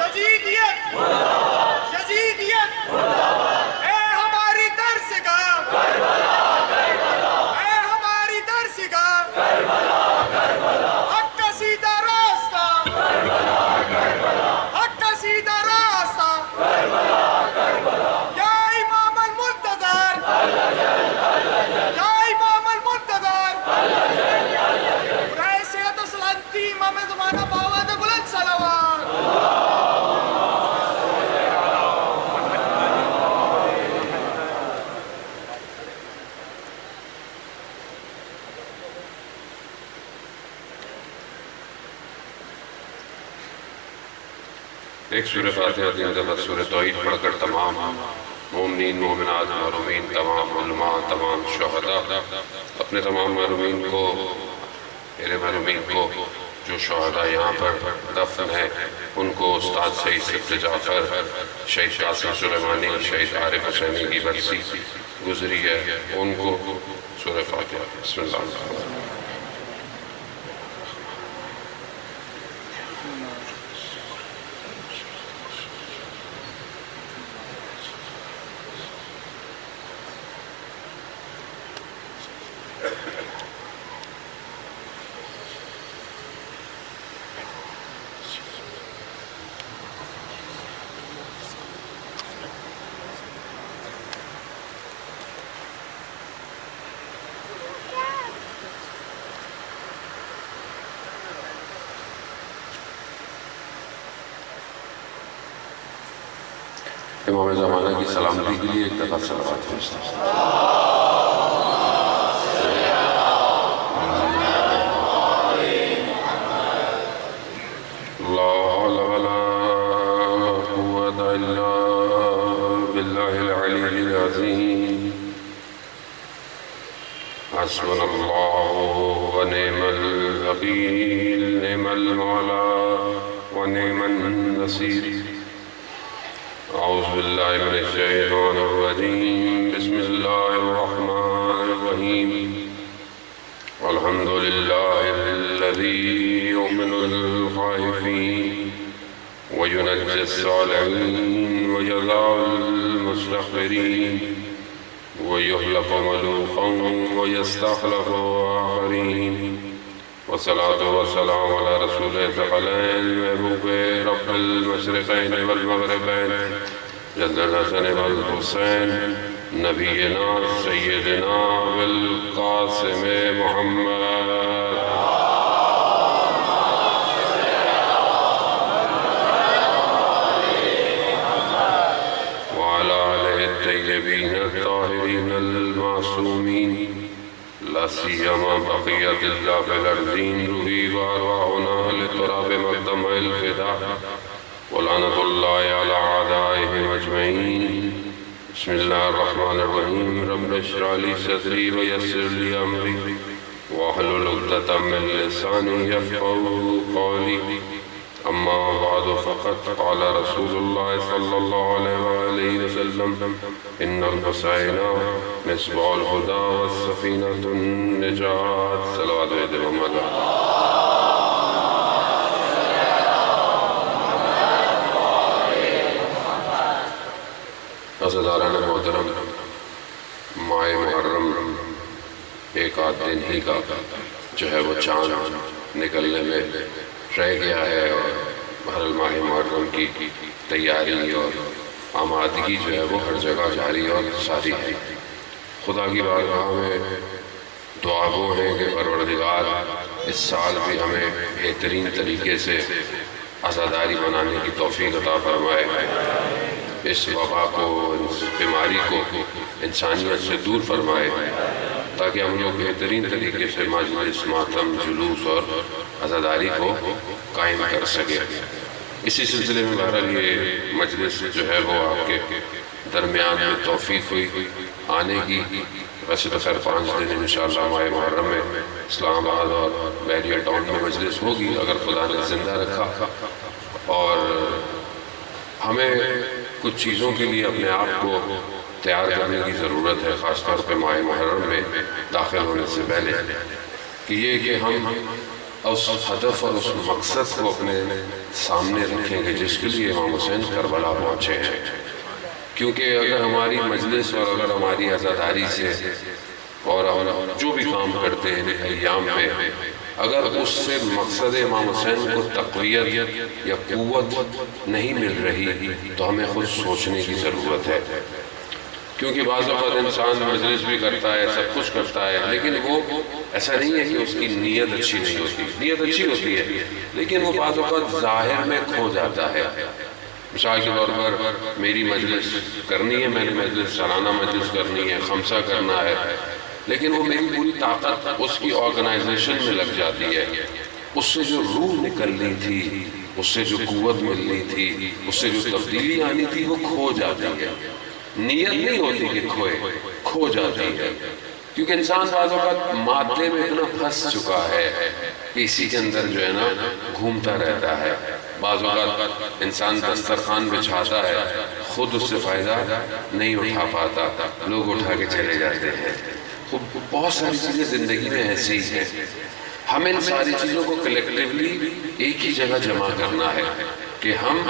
یزیدیت یزیدیت اے ہماری درس گاہ، اے ہماری درس گاہ، حق کا سیدھا راستہ، حق کا سیدھا راستہ، یا امام المنتظر، یا امام المنتظر، برائے صحت و سلامتی امام زمانہ باواد بلند صلوات۔ ایک سورہ فاتحہ تین دفعہ سورہ توحید پڑھ کر تمام مومنین مومنات محرومین تمام علماء تمام شہداء اپنے تمام محرومین کو میرے محرومین کو جو شہداء یہاں پر دفن ہیں ان کو استاد سید سبت جعفر شہید قاسم سلیمانی شہید عارف حسینی کی برسی گزری ہے ان کو سورہ فاتحہ بسم اللہ الرحمن الرحیم۔ امام زمانہ کی سلامتی کے لیے ایک دفعہ صلوات بھیجتا ہوں۔ لا حول ولا قوة إلا بالله العلي العظيم حسبنا الله ونعم الوكيل نعم المولى ونعم النصير اعوذ باللہ من الشیطان الرجیم بسم اللہ الرحمن الرحیم الحمد للہ الذی یؤمن الخائفین وینجی الصالحین وجزاء المستغفرین ویہلق ملوقا ویستخلف آخرین والصلاة والسلام على رسول الثقلين محبوب رب المشرقين والمغربين جد الحسن والحسين نبينا سيدنا بالقاسم محمد وعلى آله الطيبين الطاهرين المعصومين لا سيما بقية الله في الأرضين روحي وأرواحنا لتراب مقدم الفداء ولعنة الله على أعدائهم أجمعين بسم الله الرحمن الرحيم رب اشرح لي صدري ويسر لي أمري واحلل عقدة من لساني يفقهوا قولي أما بعد فقد قال رسول الله صلى الله عليه وآله وسلم إن الحسين مصباح الهدى والسفينة النجاة صلوات عید محمد عزیزان محترم ماہ محرم ایک آدھ دن ہی کا جو ہے وہ چاند نکلنے میں رہ گیا ہے اور بہرحال ماہ محرم کی تیاری اور آمادگی جو ہے وہ ہر جگہ جاری اور ساری ہے۔ خدا کی بارگاہ میں دعا گو ہے کہ پروردگار اس سال بھی ہمیں بہترین طریقے سے عزاداری منانے کی توفیق عطا فرمائے، اس وبا کو اس بیماری کو انسانیت سے دور فرمائے تاکہ ہم لوگ بہترین طریقے سے مجلس ماتم جلوس اور عزاداری کو قائم کر سکے۔ اسی سلسلے میں بہرحال یہ مجلس جو ہے وہ آپ کے درمیان میں توفیق ہوئی آنے کی۔ ویسے تو خیر 5 دن انشاءاللہ ماہ محرم میں اسلام آباد اور بحریہ ٹاؤن میں مجلس ہوگی اگر خدا نے زندہ رکھا، اور ہمیں کچھ چیزوں کے لیے اپنے آپ کو تیار کرنے کی ضرورت ہے، خاص طور پہ ماہ محرم میں داخل ہونے سے پہلے، کہ یہ کہ ہم اور اس ہدف اور اس مقصد کو اپنے سامنے رکھیں گے جس کے لیے امام حسین کربلا پہنچے ہیں. کیونکہ اگر ہماری مجلس اور اگر ہماری عزاداری سے اور جو بھی کام کرتے ہیں ایام میں اگر اس سے مقصد امام حسین کو تقویت یا قوت نہیں مل رہی تو ہمیں خود سوچنے کی ضرورت ہے. کیونکہ بعض اوقات انسان مجلس بھی کرتا ہے سب کچھ کرتا ہے لیکن وہ ایسا نہیں ہے کہ اس کی نیت اچھی نہیں ہوتی. نیت اچھی ہوتی ہے لیکن وہ بعض اوقات ظاہر میں کھو جاتا ہے. مثال کے طور پر میری مجلس کرنی ہے, میں نے مجلس سالانہ مجلس کرنی ہے, خمسہ کرنا ہے, لیکن وہ میری پوری طاقت اس کی آرگنائزیشن میں لگ جاتی ہے. اس سے جو روح نکلنی تھی, اس سے جو قوت ملنی تھی, اس سے جو تبدیلی آنی تھی وہ کھو جاتی ہے. نیت نہیں ہوتی کہ کھو جاتی ہے. کیونکہ انسان بعض اوقات مادے میں اتنا پھنس چکا ہے کہ اسی کے اندر جو ہے نا گھومتا رہتا ہے. بعض اوقات انسان دسترخوان بچھاتا ہے, خود اس سے فائدہ نہیں اٹھا پاتا, لوگ اٹھا کے چلے جاتے ہیں. بہت ساری چیزیں زندگی میں ایسے ہی ہیں. ہمیں ان ساری چیزوں کو کلیکٹیولی ایک ہی جگہ جمع کرنا ہے کہ ہم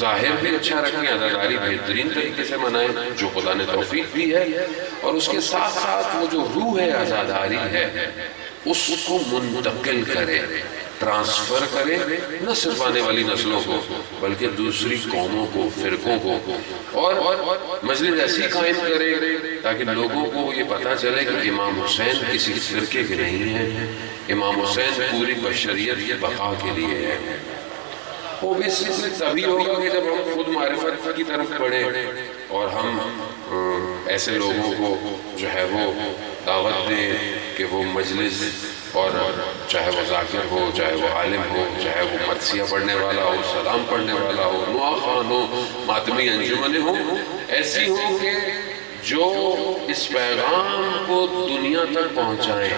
ظاہر بھی اچھا رکھیں, عزاداری بہترین طریقے سے منائیں جو خدا نے توفیق دی ہے, اور اس کے ساتھ ساتھ وہ جو روح ہے عزاداری ہے اس کو منتقل کرے, ٹرانسفر کرے, نہ صرف آنے والی نسلوں کو بلکہ دوسری قوموں کو, فرقوں کو, اور مجلس ایسی قائم کرے تاکہ لوگوں کو یہ پتہ چلے کہ امام حسین کسی فرقے کے نہیں ہیں, امام حسین پوری بشریت کی بقا کے لیے ہے. وہ بھی صرف تبھی ہوگا کہ جب ہم خود معرفت کی طرف بڑھیں اور ہم ایسے لوگوں کو جو ہے وہ دعوت دیں کہ وہ مجلس, اور چاہے وہ ذاکر ہو, چاہے وہ عالم ہو, چاہے وہ مرثیہ پڑھنے والا ہو, سلام پڑھنے والا ہو, نواخوان ہو, ماتمی انجمنیں ہوں, ایسی ہوں کہ جو اس پیغام کو دنیا تک پہنچائیں.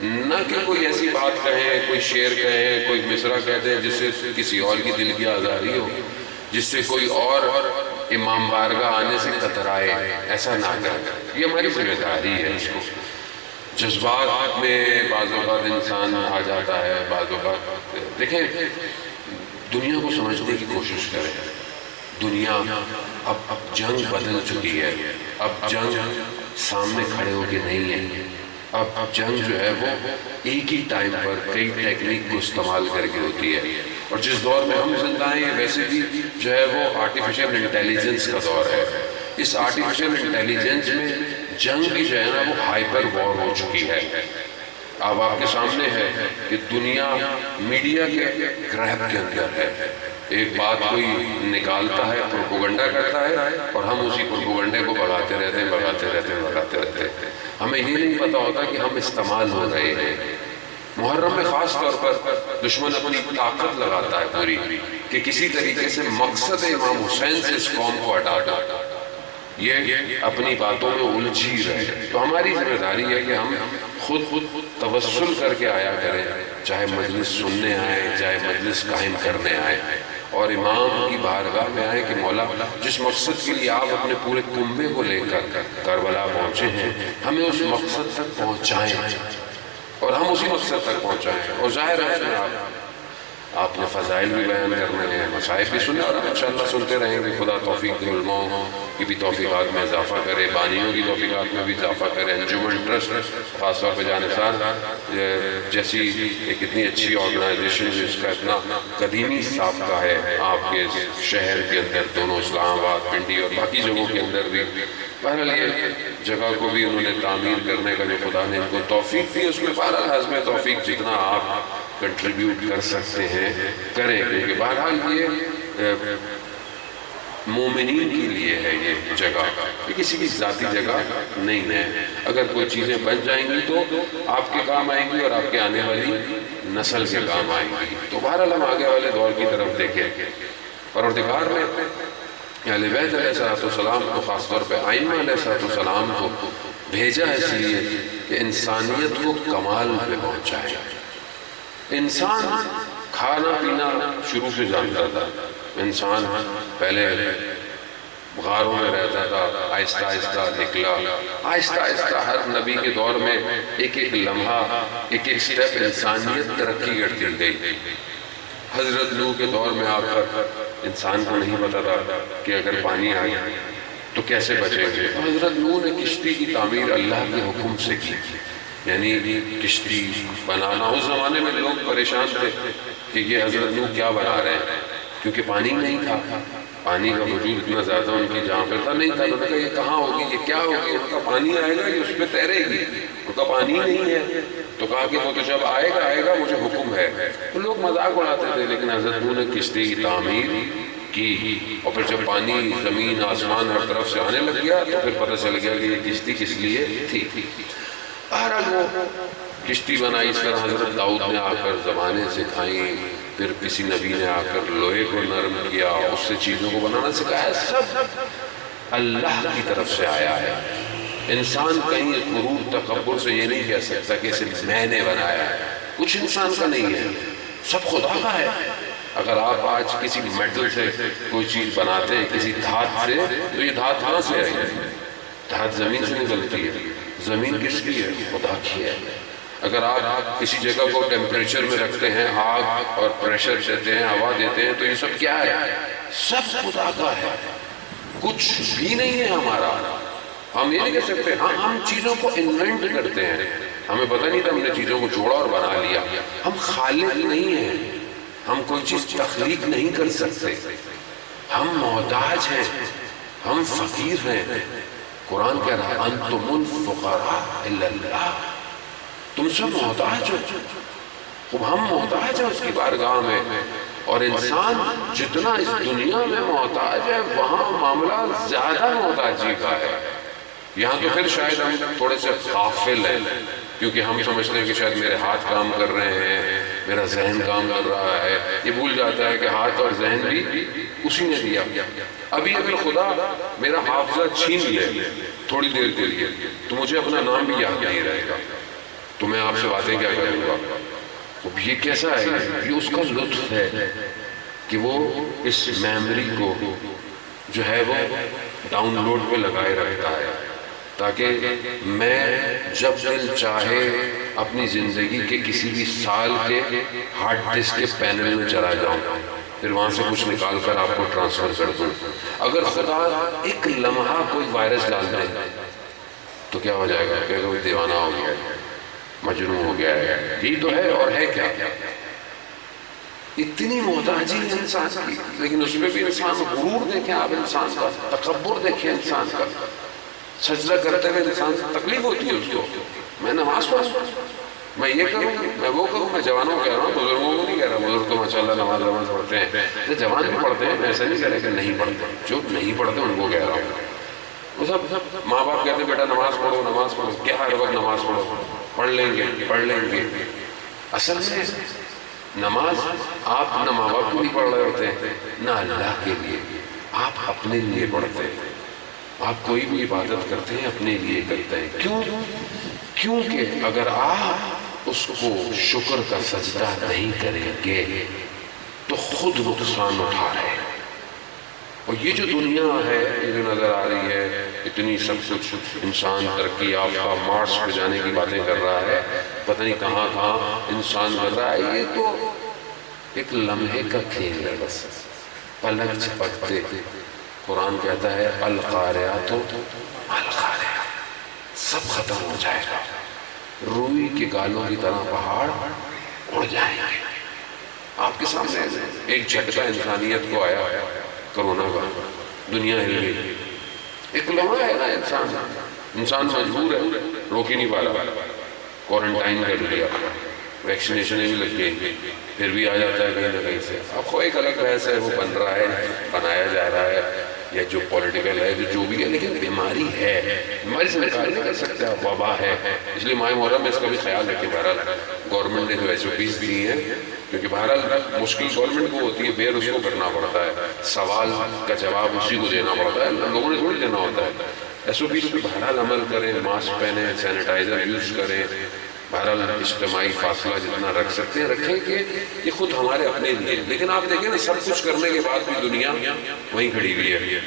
نہ کہ کوئی ایسی بات کہیں, کوئی شعر کہیں, کوئی مصرع کہتے ہیں جس سے کسی اور کی دل کی آزاری ہو, جس سے کوئی اور امام بارگاہ آنے سے کترائے. ایسا نہ کریں, یہ ہماری ذمہ داری ہے. اس کو جذبات میں بعض اوقات انسان آ جاتا ہے, بعض اوقات دیکھیں دنیا کو سمجھنے کی کوشش کریں. دنیا اب جنگ بدل چکی ہے, اب جنگ سامنے کھڑے ہو کے نہیں ہے, اب جنگ جو ہے وہ ایک ہی ٹائم پر کئی ٹیکنیک کو استعمال کر کے ہوتی ہے. اور جس دور میں ہم زندہ ہیں ویسے بھی جو ہے وہ آرٹیفیشل انٹیلیجنس کا دور ہے. اس آرٹیفیشل انٹیلیجنس میں جنگ بھی جو ہے نا وہ ہائپر وار ہو چکی ہے. اب آپ کے سامنے ہے کہ دنیا میڈیا کے گرہب کے اندر ہے. ایک بات کوئی نکالتا ہے, پروپیگنڈا کرتا ہے, اور ہم اسی پروپیگنڈے کو بڑھاتے رہتے ہیں. ہمیں یہ نہیں پتا ہوتا کہ ہم استعمال ہو رہے ہیں. محرم میں خاص طور پر دشمن اپنی طاقت لگاتا ہے پوری کہ کسی طریقے سے مقصد امام حسین سے اس قوم کو ہٹانا, یہ اپنی باتوں میں الجھی رہے. تو ہماری ذمہ داری ہے کہ ہم خود توسل کر کے آیا کریں, چاہے مجلس سننے آئیں, چاہے مجلس قائم کرنے آئیں, اور امام کی بارگاہ میں آئے کہ مولا جس مقصد کے لیے آپ اپنے پورے کنبے کو لے کر کربلا پہنچے ہیں ہمیں اس مقصد تک پہنچائیں, اور ہم اسی مقصد تک پہنچائیں. اور ظاہر ہے آپ نے فضائل بھی بیان کرنے ہیں, مصائب بھی سنے, اور انشاءاللہ سنتے رہیں گے. خدا توفیق دے, علماء کی بھی توفیقات میں اضافہ کرے, بانیوں کی توفیقات میں بھی اضافہ کرے. انجمن ٹرسٹ خاص طور پہ جانثار جیسی ایک اتنی اچھی آرگنائزیشن جس کا اتنا قدیمی سابقہ ہے آپ کے شہر کے اندر, دونوں اسلام آباد, پنڈی اور باقی جگہوں کے اندر بھی. بہرحال یہ جگہ کو بھی انہوں نے تعمیر کرنے کا جو خدا نے ان کو توفیق دی, اس میں بہرحال حزم توفیق جتنا آپ کنٹریبیوٹ کر سکتے ہیں کریں, کیونکہ بہرحال یہ مومنین کے لیے ہے. یہ جگہ یہ کسی کی ذاتی جگہ نہیں ہے. اگر کوئی چیزیں بن جائیں گی تو آپ کے کام آئیں گی اور آپ کے آنے والی نسل کے کام آئیں گی. تو بہرحال ہم آگے والے دور کی طرف دیکھیں. پروردگار نے اہل بیت علیہ السلام کو, خاص طور پہ ائمہ علیہ السلام کو بھیجا اس لیے کہ انسانیت کو کمال پہ پہنچائے. انسان کھانا پینا شروع سے جانتا تھا. انسان پہلے غاروں میں رہتا تھا, آہستہ آہستہ نکلا, آہستہ آہستہ ہر نبی کے دور میں ایک ایک لمحہ ایک ایک سٹیپ انسانیت ترقی کرتی گئی. حضرت نوح کے دور میں آ کر انسان کو نہیں پتا تھا کہ اگر پانی آ گیا تو کیسے بچیں گے. حضرت نوح نے کشتی کی تعمیر اللہ کے حکم سے کی. یعنی کشتی بنانا، اس زمانے میں لوگ پریشان تھے کہ یہ حضرت نوح کیا بنا رہے ہیں، کیونکہ پانی نہیں تھا. پانی کا وجود اتنا زیادہ ان کی جہاں پہ تھا نہیں تھا. انہوں نے کہا یہ کہاں ہوگی، یہ کیا ہوگی؟ ان کا پانی آئے گا، یہ اس پہ تیرے گی. ان کا پانی نہیں ہے. تو کہا کہ وہ تو جب آئے گا مجھے حکم ہے. تو لوگ مذاق اڑاتے تھے، لیکن حضرت نوح نے کشتی کی تعمیر کی. اور پھر جب پانی زمین آسمان ہر طرف سے آنے لگ گیا تو پھر پتہ چل گیا کہ یہ کشتی کس لیے تھی. بہرحال وہ کشتی بنائی. اس طرح حضرت داؤد نے آ کر زبانیں سکھائیں، پھر کسی نبی نے آ کر لوہے کو نرم کیا، اس سے چیزوں کو بنانا سکھایا. سب اللہ کی طرف سے آیا ہے. انسان کہیں غرور تکبر سے یہ نہیں کہہ سکتا کہ صرف میں نے بنایا ہے. کچھ انسان کا نہیں ہے، سب خدا کا ہے. اگر آپ آج کسی میٹل سے کوئی چیز بناتے ہیں، کسی دھات سے، تو یہ دھات کہاں سے آئی ہے؟ دھات زمین سے نکلتی ہے. زمین کس کی ہے؟ خدا کی ہے. اگر آپ کسی جگہ کو ٹیمپریچر میں رکھتے ہیں، آگ اور پریشر دیتے ہیں، ہوا دیتے ہیں، تو یہ سب کیا ہے؟ سب خدا کا ہے. کچھ بھی نہیں ہے ہمارا. ہم یہ نہیں کہہ سکتے. ہاں، ہم چیزوں کو انوینٹ کرتے ہیں. ہمیں پتہ نہیں تھا، ہم نے چیزوں کو جوڑا اور بنا لیا. ہم خالق نہیں ہیں. ہم کوئی چیز تخلیق نہیں کر سکتے. ہم محتاج ہیں، ہم فقیر ہیں. قرآن کہہ رہا ہے انتم الفقراء الی اللہ. تم سب محتاج ہو. خوب ہم محتاج ہیں اس کی بارگاہ میں. اور انسان جتنا اس دنیا میں محتاج ہے، وہاں معاملہ زیادہ محتاجی کا ہے. یہاں تو پھر شاید ہم تھوڑے سے غافل ہیں، کیونکہ ہم سمجھتے ہیں کہ شاید میرے ہاتھ کام کر رہے ہیں، میرا ذہن کام کر رہا ہے. یہ بھول جاتا ہے کہ ہاتھ اور ذہن بھی اسی نے دیا. ابھی اگر خدا میرا حافظہ چھین لے تھوڑی دیر کے لیے تو مجھے اپنا نام بھی یاد نہیں رہے گا. تو میں آپ سے باتیں کیا کروں گا؟ اب یہ کیسا ہے؟ یہ اس کا لطف ہے کہ وہ اس میموری کو جو ہے وہ ڈاؤن لوڈ پہ لگائے رکھتا ہے، تاکہ میں جب دل چاہے اپنی زندگی کے کسی بھی سال کے ہارڈ ڈسک کے پینل میں چلا جاؤں، پھر وہاں سے کچھ نکال کر آپ کو ٹرانسفر کر دوں. اگر خدا ایک لمحہ کوئی وائرس ڈال دے تو کیا ہو جائے گا؟ کہ کوئی دیوانہ ہو گیا ہے، مجنون ہو گیا ہے. یہی تو ہے. اور ہے کیا؟ اتنی محتاجی ہے انسان کی. لیکن اس میں بھی انسان غرور دیکھیں آپ، انسان کا تکبر دیکھیں انسان کا. سجدہ کرتے ہوئے انسان سے تکلیف ہوتی ہے اس کو. میں نماز پڑھوں، میں یہ کروں، میں وہ کروں. میں جوانوں کو کہہ رہا ہوں، بزرگوں کو نہیں کہہ رہا. بزرگ تو ماشاءاللہ نماز پڑھتے ہیں، جوان بھی پڑھتے ہیں. میں ایسا نہیں کہہ رہا کہ نہیں پڑھتے. جو نہیں پڑھتے ان کو کہہ رہا ہوں. وہ سب ماں باپ کہتے ہیں بیٹا نماز پڑھو نماز پڑھو. کیا ہر وقت نماز پڑھو؟ پڑھ لیں گے. اصل میں نماز آپ نہ ماں باپ کو نہیں پڑھ رہے ہوتے ہیں، نہ اللہ کے لیے. آپ اپنے لیے پڑھتے ہیں. آپ کوئی بھی عبادت کرتے ہیں اپنے لیے کرتے ہیں. کیوں؟ کیونکہ اگر آپ اس کو شکر کا سجدہ نہیں کریں گے تو خود نقصان اٹھا رہے ہیں. اور یہ جو دنیا ہے، یہ جو نظر آ رہی ہے، اتنی سب کچھ انسان ترقی یافتہ مارس پہ جانے کی باتیں کر رہا ہے، پتہ نہیں کہاں کہاں انسان کر رہا ہے. یہ تو ایک لمحے کا کھیل ہے، بس پلک جھپکتے. قرآن کہتا ہے القاریات القاریات، سب ختم ہو جائے گا. روئی کے گالوں کی طرح پہاڑ اڑ جائیں گے. آپ کے سامنے ایک جھٹکا انسانیت کو آیا، کرونا کا. دنیا ہل گئی. ایک لمحہ ہے نا. انسان مجبور ہے، روک ہی نہیں پا رہا. کوارنٹائن کر لیا، ویکسینیشنیں بھی لگ گئی، پھر بھی آ جاتا ہے کہیں نہ کہیں سے. اب کوئی ایک الگ بحث ہے، وہ بن رہا ہے، بنایا جا رہا ہے، یا جو پولیٹیکل ہے جو بھی ہے. لیکن بیماری ہے، بیماری سے انکار نہیں کر سکتے آپ. وبا ہے. اس لیے ماہ محرم میں اس کا بھی خیال رکھیں. بہرحال گورنمنٹ نے جو SOPs دی ہیں، کیونکہ بہرحال مشکل گورنمنٹ کو ہوتی ہے، بیر اس کو کرنا پڑتا ہے، سوال کا جواب اسی کو دینا پڑتا ہے، لوگوں نے تھوڑی دینا ہوتا ہے. SOPs پہ بہرحال عمل کریں، ماسک پہنیں، سینیٹائزر یوز کریں. بہرحال اجتماعی فاصلہ جتنا رکھ سکتے ہیں رکھیں، کہ یہ خود ہمارے اپنے لیے. لیکن آپ دیکھیں نا، سب کچھ کرنے کے بعد بھی دنیا وہیں کھڑی ہوئی ہے.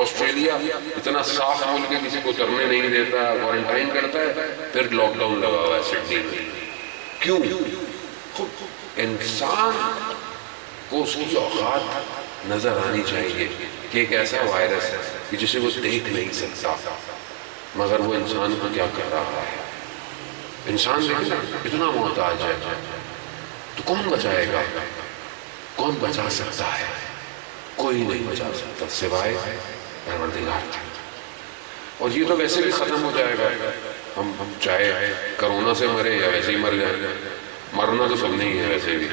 آسٹریلیا اتنا صاف ملک ہے، کسی کو کرنے نہیں دیتا، کوارنٹائن کرتا ہے، پھر لاک ڈاؤن لگا ہوا ہے سڈنی میں. کیوں؟ انسان کو اس کی اوقات نظر آنی چاہیے کہ ایک ایسا وائرس ہے کہ جسے وہ دیکھ نہیں سکتا مگر وہ انسان کو کیا کر رہا ہے. انسان دیکھنا اتنا محتاج ہے تو کون بچائے گا؟ کون بچا سکتا ہے؟ کوئی نہیں بچا سکتا سوائے پروردگار کے. اور یہ تو ویسے بھی ختم ہو جائے گا. ہم چاہے کرونا سے مرے یا ویسے ہی مر جائے، مرنا تو سب نہیں ہے ویسے بھی.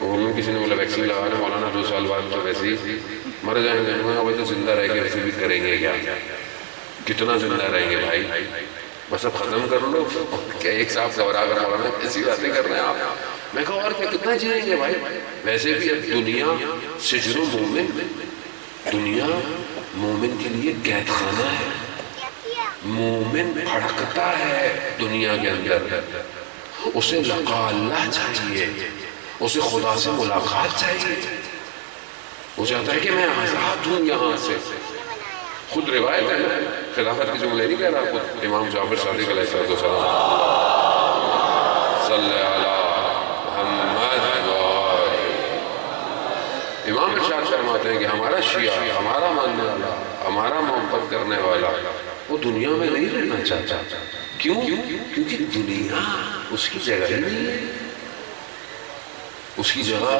انہوں کسی نے بولا ویکسین لگا لیں مولانا 2 سال بعد تو ویسے ہی مر جائیں گے. ابھی تو زندہ رہ کے ویسے بھی کریں گے کیا؟ کتنا زندہ رہیں گے بھائی؟ بس اب ختم کر لو. کیا ایک صاحب گھبرا کر مولانا ایسی باتیں کر رہے ہیں آپ؟ میں کہا اور کیا کتنا جیئیں گے بھائی؟ ویسے بھی اب دنیا سجن مومن، دنیا مومن کے لیے قید خانہ ہے. مومن بھڑکتا ہے دنیا کے اندر. اسے لقاء اللہ چاہیے، اسے خدا سے ملاقات چاہیے. وہ چاہتا ہے کہ میں آزاد ہوں یہاں سے. خود روایت ہے، خلافت کی جملے نہیں کہہ رہا، خود امام جعفر صادق علیہ السلام صلی علی محمد. امام ارشاد فرماتے ہیں کہ ہمارا شیعہ، ہمارا ماننے والا، ہمارا محبت کرنے والا وہ دنیا میں نہیں رہنا چاہتا. کیوں؟ کیونکہ دنیا اس کی جگہ ہی نہیں ہے. اس کی جگہ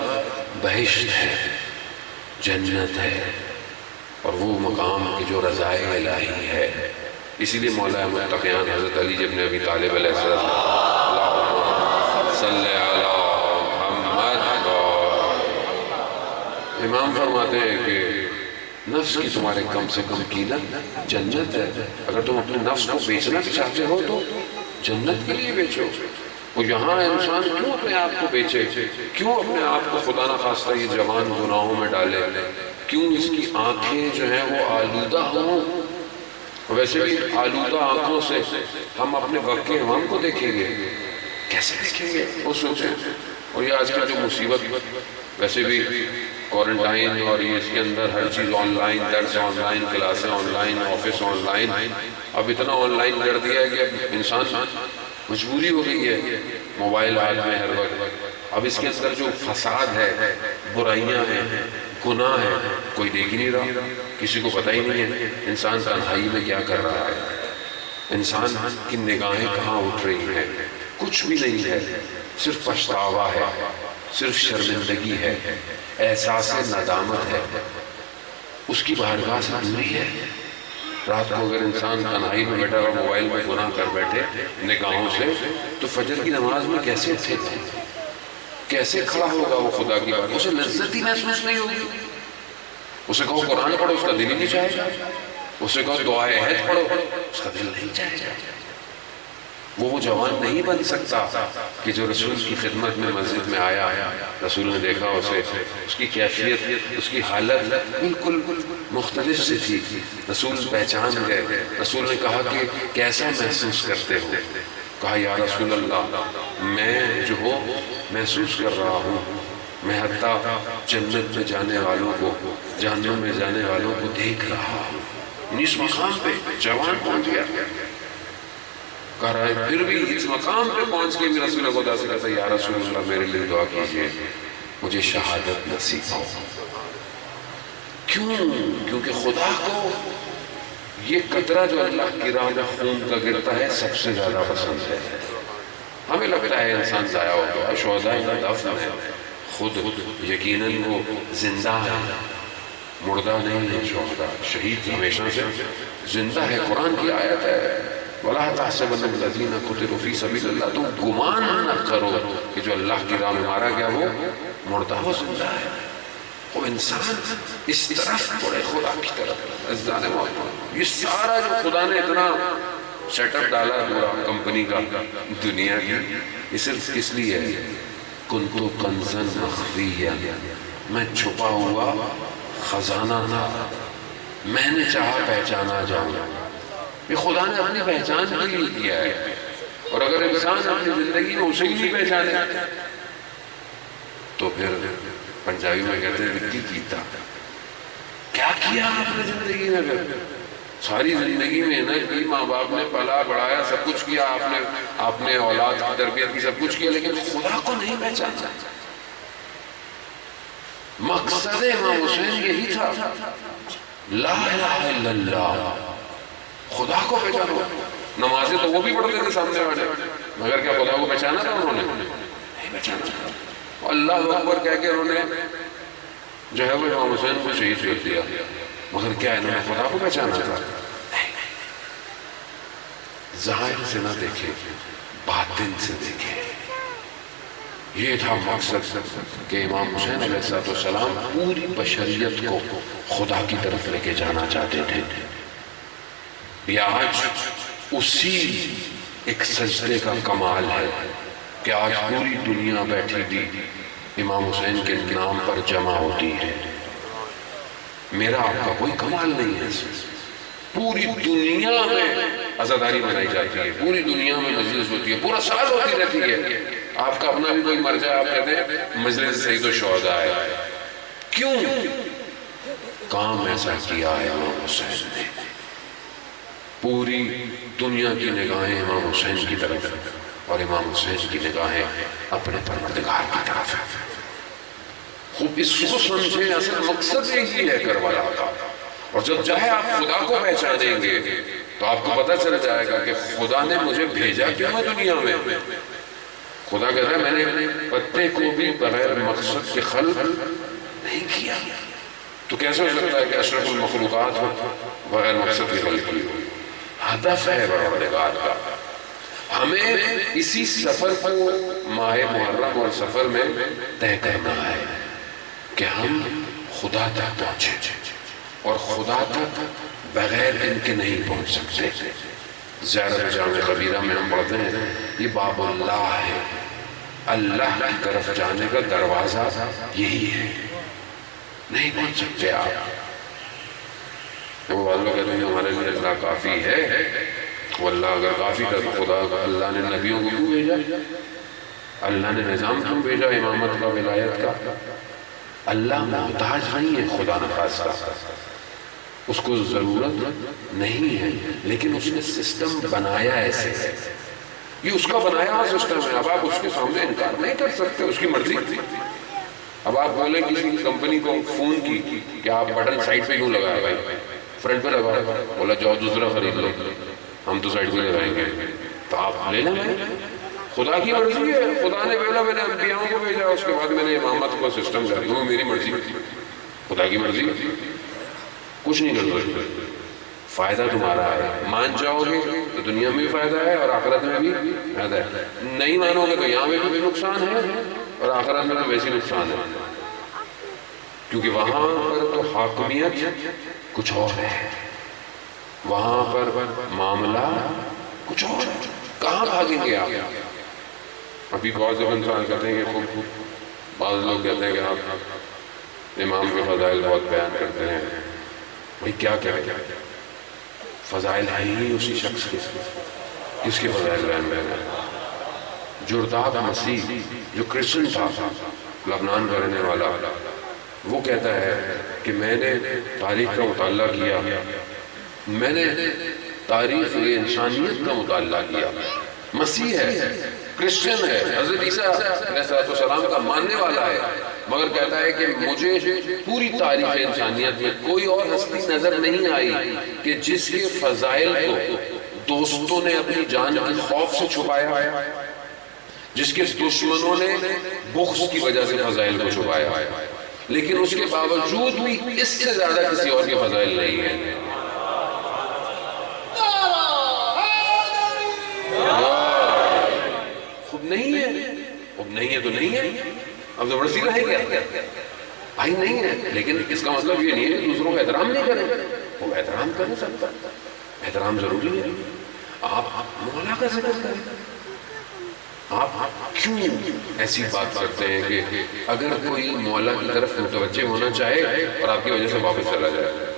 بہشت ہے، جنت ہے، اور وہ مقام کی جو رضائے الہی ہے. اسی لیے مولا متقیان حضرت علی ابن ابی طالب علیہ السلام اللہم صلی علی محمد. امام فرماتے ہیں کہ نفس کی تمہارے کم سے کم قیمت جنت ہے. اگر تم اپنے نفس کو بیچنا بھی چاہتے ہو تو جنت کے لیے بیچو. وہ یہاں انسان کیوں اپنے آپ کو بیچے؟ کیوں اپنے آپ کو خدا نہ خواستہ یہ جوان گناہوں میں ڈالے؟ کیوں اس کی آنکھیں جو ہیں وہ آلودہ ہوں؟ ویسے بھی آلودہ آنکھوں سے ہم اپنے وقت کے امام کو دیکھیں گے، کیسے دیکھیں گے؟ وہ سوچیں. اور یہ آج کل جو مصیبت، ویسے بھی کوارنٹائن اور یہ اس کے اندر ہر چیز آن لائن، درس آن لائن، کلاسیں online, office online, اب اتنا آن لائن کر دیا ہے کہ انسان مجبوری ہو گئی ہے موبائل ہاتھ میں ہر وقت. اب اس کے اندر جو فساد ہے، برائیاں ہیں، گناہ ہے، کوئی دیکھ ہی نہیں رہا، کسی کو پتہ ہی نہیں ہے انسان تنہائی میں کیا کر رہا ہے. انسان کی نگاہیں کہاں اٹھ رہی ہیں؟ کچھ بھی نہیں ہے، صرف پچھتاوا ہے، صرف شرمندگی ہے، احساس ندامت ہے. اس کی بارگاہ سے دوری ہے. رات کو اگر انسان تنہائی میں بیٹھا اور موبائل میں گناہ کر بیٹھے نگاہوں سے، تو فجر کی نماز میں کیسے اٹھے تھے؟ کیسے کھڑا ہوگا وہ خدا کی بات؟ اسے لذت ہی محسوس نہیں ہوگی. اسے کہو قرآن پڑھو، اس کا دل ہی نہیں چاہے گا. اسے کہو دعائے عہد پڑھو، اس کا دل نہیں چاہے گا. وہ جوان نہیں بن سکتا کہ جو رسول کی خدمت میں مسجد میں آیا، رسول نے دیکھا اسے، اس کی کیفیت، اس کی حالت بالکل مختلف سی تھی. رسول پہچان گئے. رسول نے کہا کہ کیسا محسوس کرتے ہو؟ کہا یا رسول اللہ، میں جو ہو محسوس کر رہا ہوں، میں حتیٰ جنت میں جانے والوں کو، جہنم میں جانے والوں کو دیکھ رہا ہوں. اس مقام پہ جوان پہنچ گیا. کہہ رہا ہے پھر بھی اس مقام پہ پہنچ کے بھی رسول خدا سے کہتا ہے یا رسول اللہ میرے لیے دعا کیجئے، مجھے شہادت نصیب ہو. کیوں؟ کیونکہ خدا کو یہ قطرہ جو اللہ کی راہ میں خون کا گرتا ہے سب سے زیادہ پسند ہے. ہمیں لگتا ہے انسان ضائع ہو گیا، شہداء کا دفن ہے، خود یقیناً وہ زندہ ہے، مردہ نہیں ہے. شہداء، شہید ہمیشہ سے زندہ ہے. قرآن کی آیت ہے وَلَا تَحْسَبَنَّ الَّذِينَ قُتِلُوا فِي سَبِيلِ اللَّهِ. تم گمان نہ کرو کہ جو اللہ کی راہ میں مارا گیا وہ مردہ، وہ زندہ ہے. وہ انسان اس طرف پڑے خدا کی طرف ازدان موت. یہ سارا جو خدا نے اتنا سیٹ اپ ڈالا پورا کمپنی کا دنیا کی، یہ صرف کس لیے ہے؟ کنتو کنزن مخفیا، میں چھپا ہوا خزانہ تھا، میں نے چاہا پہچانا جاؤں. یہ خدا نے اپنی پہچان کے لیے کیا ہے. اور اگر انسان اپنی زندگی میں اسے ہی نہیں پہچانے تو پھر پنجابی میں کہتے ہیں وکی کیتا. کیا کیا آپ نے زندگی میں؟ ساری زندگی محنت کی، ماں باپ نے پلا بڑھایا، سب کچھ کیا، آپ نے اولاد کی تربیت کی، سب کچھ کیا، لیکن خدا کو نہیں پہچانا۔ مقصد امام حسین یہی تھا، لا الہ الا اللہ، خدا کو پہچانو۔ نمازیں تو وہ بھی پڑھتے تھے سامنے والے، مگر کیا خدا کو پہچانا تھا انہوں نے؟ نہیں پہچانا تھا۔ اللہ اکبر کہہ کے انہوں نے جو ہے وہ امام حسین کو شہید کر دیا، مگر کیا انہوں نے خدا کو پہچانا تھا؟ نہیں۔ ظاہر سے نہ دیکھیں، باطن سے دیکھیں۔ یہ تھا مقصد کہ امام حسین علیہ السلام پوری بشریت کو خدا کی طرف لے کے جانا چاہتے تھے۔ یہ آج اسی ایک سجدے کا کمال ہے کہ آج پوری دنیا بیٹھی بھی امام حسین کے نام پر جمع ہوتی ہے۔ میرا آپ کا کوئی کمال نہیں ہے، پوری دنیا میں عزاداری منائی جاتی ہے، پوری دنیا میں مجلس ہوتی ہے، پورا سال ہوتی رہتی ہے۔ آپ کا اپنا بھی کوئی مر جائے، آپ کہتے ہیں مجلس سید الشہداء ہے۔ کیوں؟ کام ایسا کیا ہے امام حسین نے۔ پوری دنیا کی نگاہیں امام حسین کی طرف اور امام حسین کی نگاہیں اپنے پروردگار کی طرف ہے۔ خوب اس کو سمجھیں، اصل مقصد یہی ہے کربلا کا۔ اور جب چاہے آپ خدا کو پہچانیں گے تو آپ کو پتہ چل جائے گا کہ خدا نے مجھے بھیجا کیوں ہے دنیا میں۔ خدا کہتا ہے میں نے پتے کو بھی بغیر مقصد کے خلق نہیں کیا۔ تو کیسے ہو سکتا ہے کہ اشرف المخلوقات بغیر مقصد کے خلق کی ہو؟ ہدف ہے پروردگار کا۔ ہمیں اسی سفر کو ماہ محرم اور سفر میں طے کرنا ہے کہ ہم خدا تک پہنچے، اور خدا تک بغیر ان کے نہیں پہنچ سکتے۔ زیارت جامع کبیرہ میں ہم پڑھتے ہیں یہ باب اللہ ہے، اللہ کی طرف جانے کا دروازہ یہی ہے، نہیں پہنچ سکتے آپ۔ وہ بعض لوگ کہتے ہیں کہ ہمارے لیے اللہ کافی ہے، وہ اللہ اگر کافی تھا تو خدا اللہ نے نبیوں کو کیوں بھیجا؟ اللہ نے نظام کیوں بھیجا امامت کا، ولایت کا؟ اللہ محتاج نہیں ہے خدا نخواستہ، اس کو ضرورت نہیں ہے، لیکن اس نے سسٹم بنایا ایسے ہے، یہ اس کا بنایا ہوا سسٹم ہے۔ اب آپ اس کے سامنے انکار نہیں کر سکتے، اس کی مرضی۔ اب آپ بولیں کسی کمپنی کو فون کی کہ آپ بٹن سائڈ پہ کیوں لگائے بھائی، فرنٹ پہ لگا، بولا جاؤ دوسرا خرید لو، ہم تو سائڈ پہ لگائیں گے، تو آپ لے لیں گے۔ خدا کی مرضی ہے، خدا نے بولا میں نے انبیاءوں کو بھیجا، اس کے بعد میں نے امامت کو سسٹم کر دوں، میری مرضی، خدا کی مرضی، کچھ نہیں کر سکتے۔ فائدہ تمہارا ہے، مان جاؤ گے تو دنیا میں بھی فائدہ ہے اور آخرت میں بھی فائدہ ہے، نہیں مانو گے تو یہاں میں بھی نقصان ہے اور آخرت میں تو ویسے نقصان ہے، کیونکہ وہاں پر تو حاکمیت کچھ اور ہے، وہاں پر معاملہ کچھ اور ہے۔ کہاں بھاگیں گے آپ؟ ابھی بعض انسان کہتے ہیں کہ خوب بعض لوگ کہتے ہیں کہ آپ امام کے فضائل بہت بیان کرتے ہیں، بھائی کیا کہتے ہیں؟ فضائل ہے ہی اسی شخص کے، کس کے فضائل بیان کرنا؟ جرداب مسیح جو کرسچن تھا، لبنان کا رہنے والا، وہ کہتا ہے کہ میں نے تاریخ کا مطالعہ کیا، میں نے تاریخ انسانیت کا مطالعہ کیا، مسیح ہے، کرسچن ہے، حضرت عیسیٰ علیہ السلام کا ماننے والا ہے، مگر کہتا ہے کہ مجھے پوری تاریخ انسانیت میں کوئی اور ہستی نظر نہیں آئی کہ جس کے فضائل کو دوستوں نے اپنی جان کے خوف سے چھپایا، جس کے دشمنوں نے بغض کی وجہ سے فضائل کو چھپایا، لیکن اس کے باوجود بھی اس سے زیادہ کسی اور کے فضائل نہیں ہیں۔ خود نہیں ہے، خود نہیں ہے تو نہیں ہے، اب زبردستی رہے گیا بھائی نہیں ہے، لیکن اس کا مطلب یہ نہیں ہے کہ دوسروں کا احترام نہیں کریں، وہ احترام کریں، سب احترام ضروری ہے۔ آپ مولا کا ذکر کریں، آپ کیوں ایسی بات کرتے ہیں کہ اگر کوئی مولا کی طرف متوجہ ہونا چاہے اور آپ کی وجہ سے واپس چلا جائے،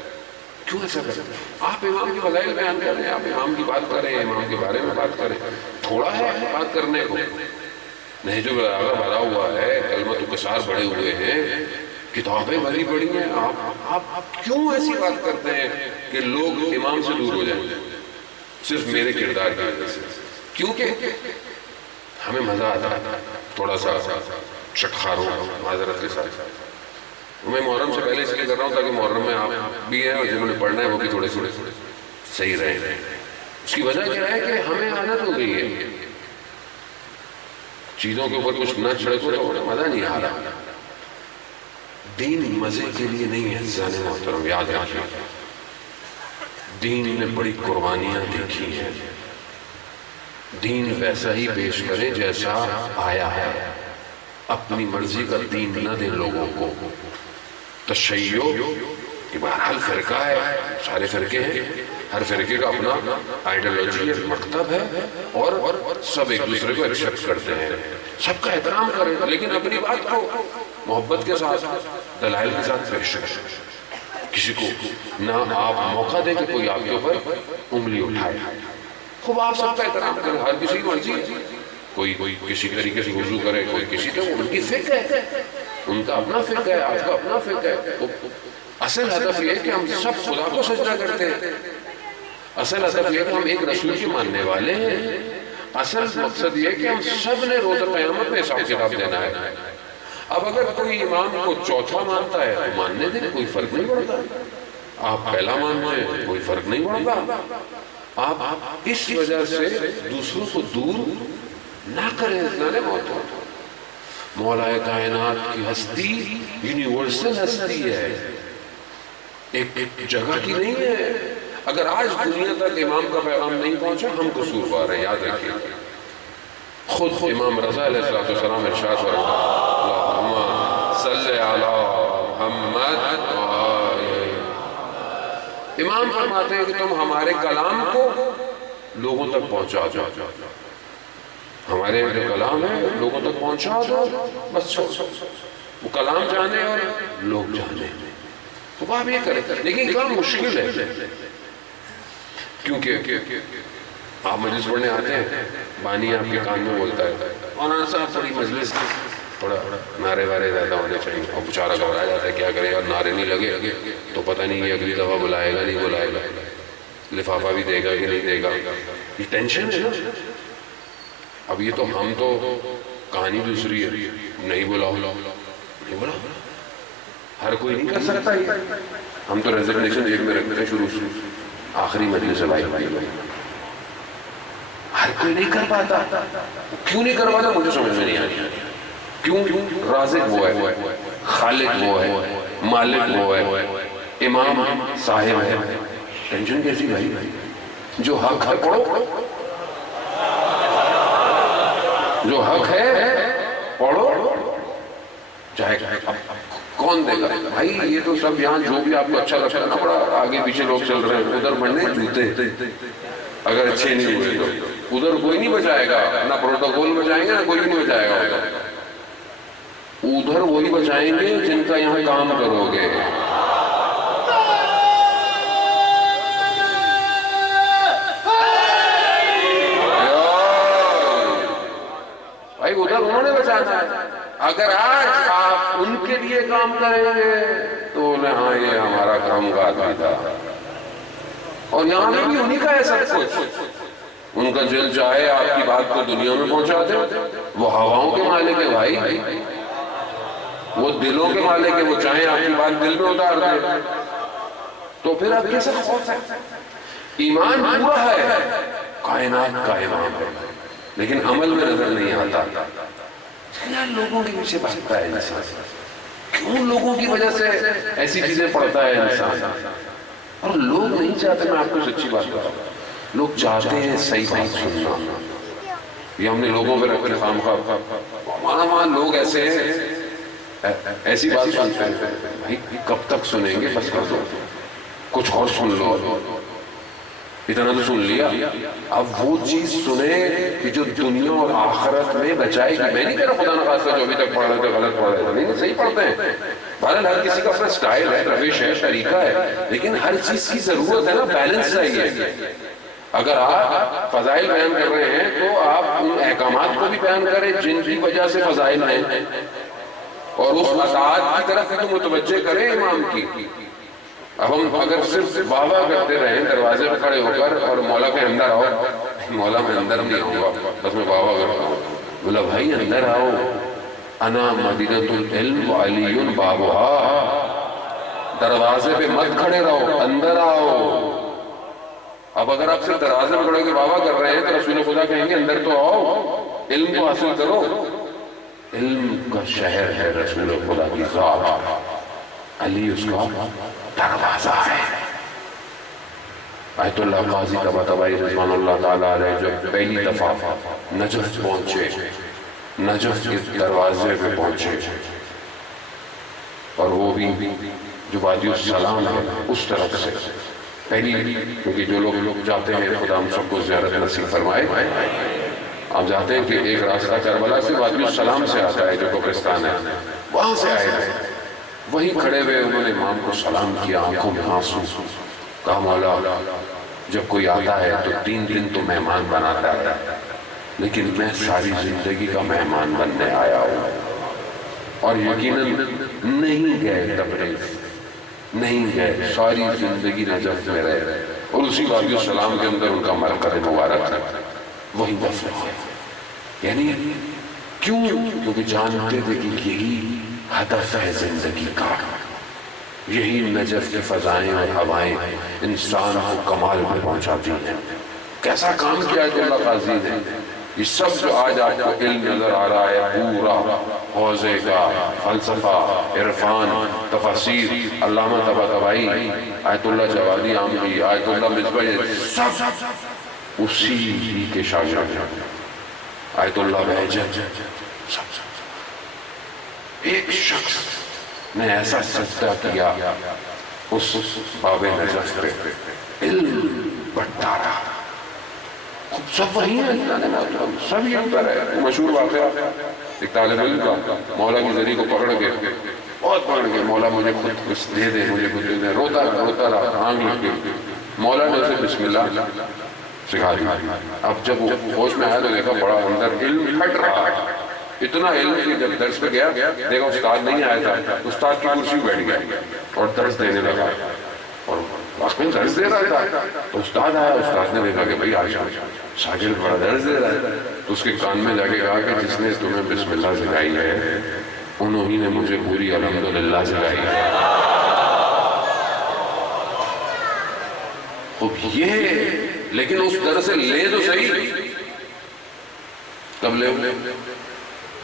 کیوں ایسا کرتے ہیں؟ آپ امام کی فضائل بیان کریں، آپ امام کی بات کریں، امام کے بارے میں بات کریں، تھوڑا ہے بات کرنے کو۔ نہج البلاغہ بھرا ہوا ہے، کلمۃ القصار بڑے ہوئے ہیں کتابیں بھری پڑی ہیں، آپ کیوں ایسی بات کرتے ہیں کہ لوگ امام سے دور ہو جائیں صرف میرے کردار کی وجہ سے؟ کیونکہ ہمیں مزہ آتا ہے تھوڑا سا چٹخاروں معذرت کے ساتھ. میں محرم سے پہلے اس لیے کر رہا ہوں تاکہ محرم میں آپ بھی ہیں اور جنہوں نے پڑھنا ہے وہ بھی تھوڑے صحیح رہے. اس کی وجہ کیا ہے کہ ہمیں عادت ہو گئی ہے چیزوں کے اوپر کچھ نہ چھڑکو تو مزہ نہیں آ رہا. دین مزے کے لیے نہیں ہے عزیزان محترم، یاد رکھیے. دین نے بڑی قربانیاں دیکھی ہیں. دین ویسا ہی پیش کریں جیسا آیا ہے. اپنی مرضی کا دین نہ دیں لوگوں کو. تشیع کہ بہرحال فرقہ ہے، سارے فرقے ہیں، ہر فرقے کا اپنا آئیڈیالوجی ہے، مکتب ہے، اور سب ایک دوسرے کو ایکسپٹ کرتے ہیں، سب کا احترام کریں، لیکن اپنی بات کو محبت کے ساتھ دلائل کے ساتھ پیش کریں. کسی کو نہ آپ موقع دیں کہ کوئی آپ کے اوپر انگلی اٹھائے. خوب آپ سب کا احترام کریں، ہر کسی کی مرضی ہے. کوئی کسی طریقے سے وضو کرے، کوئی کسی طرح، ان کی فکر ہے، ان کا اپنا فکر ہے، آپ کا اپنا فکر ہے. اصل ہدف یہ ہے کہ ہم سب خدا کو سجدہ کرتے ہیں. اصل ہدف یہ ہے کہ ہم ایک رسول کے ماننے والے ہیں. اصل مقصد یہ ہے کہ ہم سب نے روز قیامت میں حساب کتاب دینا ہے. اب اگر کوئی امام کو چوتھا مانتا ہے تو ماننے دیں، کوئی فرق نہیں پڑتا. آپ پہلا مانتے ہیں، کوئی فرق نہیں پڑتا. آپ اس وجہ سے دوسروں کو دور نہ کریں. مولا کائنات کی ہستی یونیورسل ہستی ہے، ایک جگہ کی نہیں ہے. اگر آج دنیا تک امام کا پیغام نہیں پہنچا ہم قصوروار ہیں. یاد رکھیے خود امام رضا علیہ السلام ارشاد فرماتے اللہم صلی علی محمد. امام فرماتے ہیں کہ تم ہمارے کلام کو لوگوں تک پہنچا دو. ہمارے جو کلام ہے لوگوں تک پہنچا دو، بس وہ کلام جانے اور لوگ جانے. تو آپ یہ کریں، لیکن کام مشکل ہے کیونکہ آپ مجلس پڑھنے آتے ہیں، بانی آپ کے کان میں بولتا ہے مولانا صاحب تھوڑی مجلس تھوڑا نعرے وارے زیادہ ہونے چاہیے، اور بیچارہ گھبرا جاتا ہے کیا کرے یار، نعرے نہیں لگے تو پتہ نہیں یہ اگلی دفعہ بلائے گا نہیں بلائے گا، لفافہ بھی دے گا کہ نہیں دے گا. یہ ٹینشن ہے نا. اب یہ تو ہم تو کہانی دوسری ہے، نہیں بلاؤ نہیں بلاؤ، ہر کوئی نہیں کر سکتا. ہم تو ریزگنیشن جیب میں رکھتے ہیں شروع سے آخری مجلس سے ہر کوئی نہیں کر پاتا. کیوں نہیں کر پاتا مجھے سمجھ میں نہیں آتی. کیوں؟ رازق وہ ہے، خالق وہ ہے، مالک وہ ہے، امام صاحب ہے. ٹینشن کیسی بھائی؟ جو حق ہے پڑھو، جو حق ہے پڑھو، چاہے کون دے گا بھائی. یہ تو سب یہاں جو بھی آپ کو اچھا لگتا ہے نا، بڑا آگے پیچھے لوگ چل رہے ہیں، ادھر بڑھنے جوتے اگر اچھے نہیں ہوئے تو ادھر کوئی نہیں بچائے گا، نہ پروٹوکول بچائیں گے نہ کوئی نہیں بچائے گا. ادھر وہی بچائیں گے جن کا یہاں کام کرو گے. بھائی ادھر انہوں نے بچانا ہے. اگر آج آپ ان کے لیے کام کریں گے تو ہاں یہ ہمارا کام کا آدمی تھا، اور یہاں میں بھی انہی کا ہے سب کچھ. ان کا دل چاہے آپ کی بات کو دنیا میں پہنچا دے، وہ ہواؤں کے مالک ہے بھائی، وہ دلوں کے مالک ہے، وہ چاہیں آپ کی بات دل میں اتار دے. تو پھر آپ کیسے خوف ہے؟ ایمان پورا ہے، کائنات کا امام ہے، لیکن عمل میں نظر نہیں آتا. یار لوگوں کے پیچھے بھاگتا ہے انسان، کیوں لوگوں کی وجہ سے ایسی چیزیں پڑھتا ہے انسان. اور لوگ نہیں چاہتے، میں آپ کو سچی بات بتاؤں، لوگ چاہتے ہیں صحیح بات سننا. یہ ہم نے لوگوں پہ رکھے خام خواہ ہمارا لوگ ایسے ہیں، ایسی بات سنتے ہیں بھائی کب تک سنیں گے، بس کر دو کچھ اور سن لو. اتنا تو سن لیا، اب وہ چیز سنیں کہ جو دنیا اور آخرت میں بچائے گی. میں نہیں کہہ رہا خدا نخواستہ جو ابھی تک پڑھ رہے تھے غلط پڑھ رہے تھے، نہیں صحیح پڑھتے ہیں. بہرحال ہر کسی کا اپنا سٹائل ہے، روش ہے، طریقہ ہے، لیکن ہر چیز کی ضرورت ہے نا، بیلنس چاہیے. اگر آپ فضائل بیان کر رہے ہیں تو آپ ان احکامات کو بھی بیان کریں جن کی وجہ سے فضائل ہیں. اور اس اطاعت کی طرف تو متوجہ کریں امام کی. اب ہم اگر صرف واہ واہ کرتے رہیں دروازے پہ کھڑے ہو کر اور مولا کے اندر آؤ، مولا میں اندر نہیں آؤں گا بس میں واہ واہ کرتا ہوں. بولا بھائی اندر آؤ، انا مدینۃ العلم وعلی بابھا. دروازے پہ مت کھڑے رہو، اندر آؤ. اب اگر آپ صرف دروازے پہ کھڑے کے واہ واہ کر رہے ہیں تو رسول خدا کہیں گے اندر تو آؤ، علم کو حاصل کرو. علم کا شہر ہے رسول خدا کی ذات، علی اس کا دروازہ ہے. آیت اللہ قاضی طباطبائی رضوان اللہ تعالیٰ علیہ جب پہلی دفعہ نجف پہنچے، نجف کے دروازے پہ پہنچے، اور وہ بھی جو وادی السلام ہے اس طرف سے پہلی، کیونکہ جو لوگ جاتے ہیں خدا ہم سب کو زیارت نصیب فرمائے. آپ جاتے ہیں کہ ایک راستہ کربلا سے وادی السلام سے آتا ہے جو قبرستان ہے، وہاں سے آئے ہیں. وہیں کھڑے ہوئے انہوں نے امام کو سلام کیا، آنکھوں میں آنسو. کہا مولا جب کوئی آتا ہے تو 3 دن تو مہمان بناتا ہے، لیکن میں ساری زندگی کا مہمان بننے آیا ہوں. اور یقیناً نہیں گئے تبریز، نہیں گئے، ساری زندگی نجف میں رہے، اور اسی وادی السلام کے اندر ان کا مرکز مبارک ہے، وہی دفن ہے. یعنی کیوں؟ کیونکہ جانتے تھے کہ یہی ہدف ہے زندگی کا، یہی نجف کی فضائیں اور ہوائیں انسان کو کمال میں پہنچاتی ہیں. کیسا کام کیا ہے اللہ قاضی نے. یہ سب جو آج آپ کو علم نظر آ رہا ہے، پورا حوزے کا فلسفہ، عرفان، تفاسیر، علامہ طباطبائی، آیت اللہ جوادی عامری، آیت اللہ مصباحی، سب اسی کے شاگرد ہیں. آیت اللہ بہجت، ایک شخص نے ایسا سجدہ کیا اس باب نجف پہ، علم بڑھتا رہا. سب وہی ہیں، سب یہ پر ہے. مشہور واقعہ ایک طالب علم کا مولا کی ذریعے کو پکڑ کے بہت پکڑ کے، مولا مجھے خود کچھ دے دے، مجھے کچھ دے دے. روتا رہا، آنکھ لگ گئی. مولا نے اسے بسم اللہ سکھا دی. اب جب وہ ہوش میں آیا تو دیکھا بڑا اندر علم پھٹ رہا، اتنا علم کہ جب درس پہ گیا دیکھا استاد نہیں آیا تھا، استاد کی کرسی بیٹھ گیا اور درس دینے لگا. اور واقعی درس دے رہا تھا تو استاد آیا. استاد نے دیکھا کہ بھئی آج شاگرد بڑا درس دے رہا ہے، تو اس کے کان میں جا کے کہا کہ جس نے تمہیں بسم اللہ سکھائی ہے انہوں ہی نے مجھے پوری الحمدللہ سکھائی ہے. اب یہ لیکن اس درس سے لے تو صحیح، کب لے؟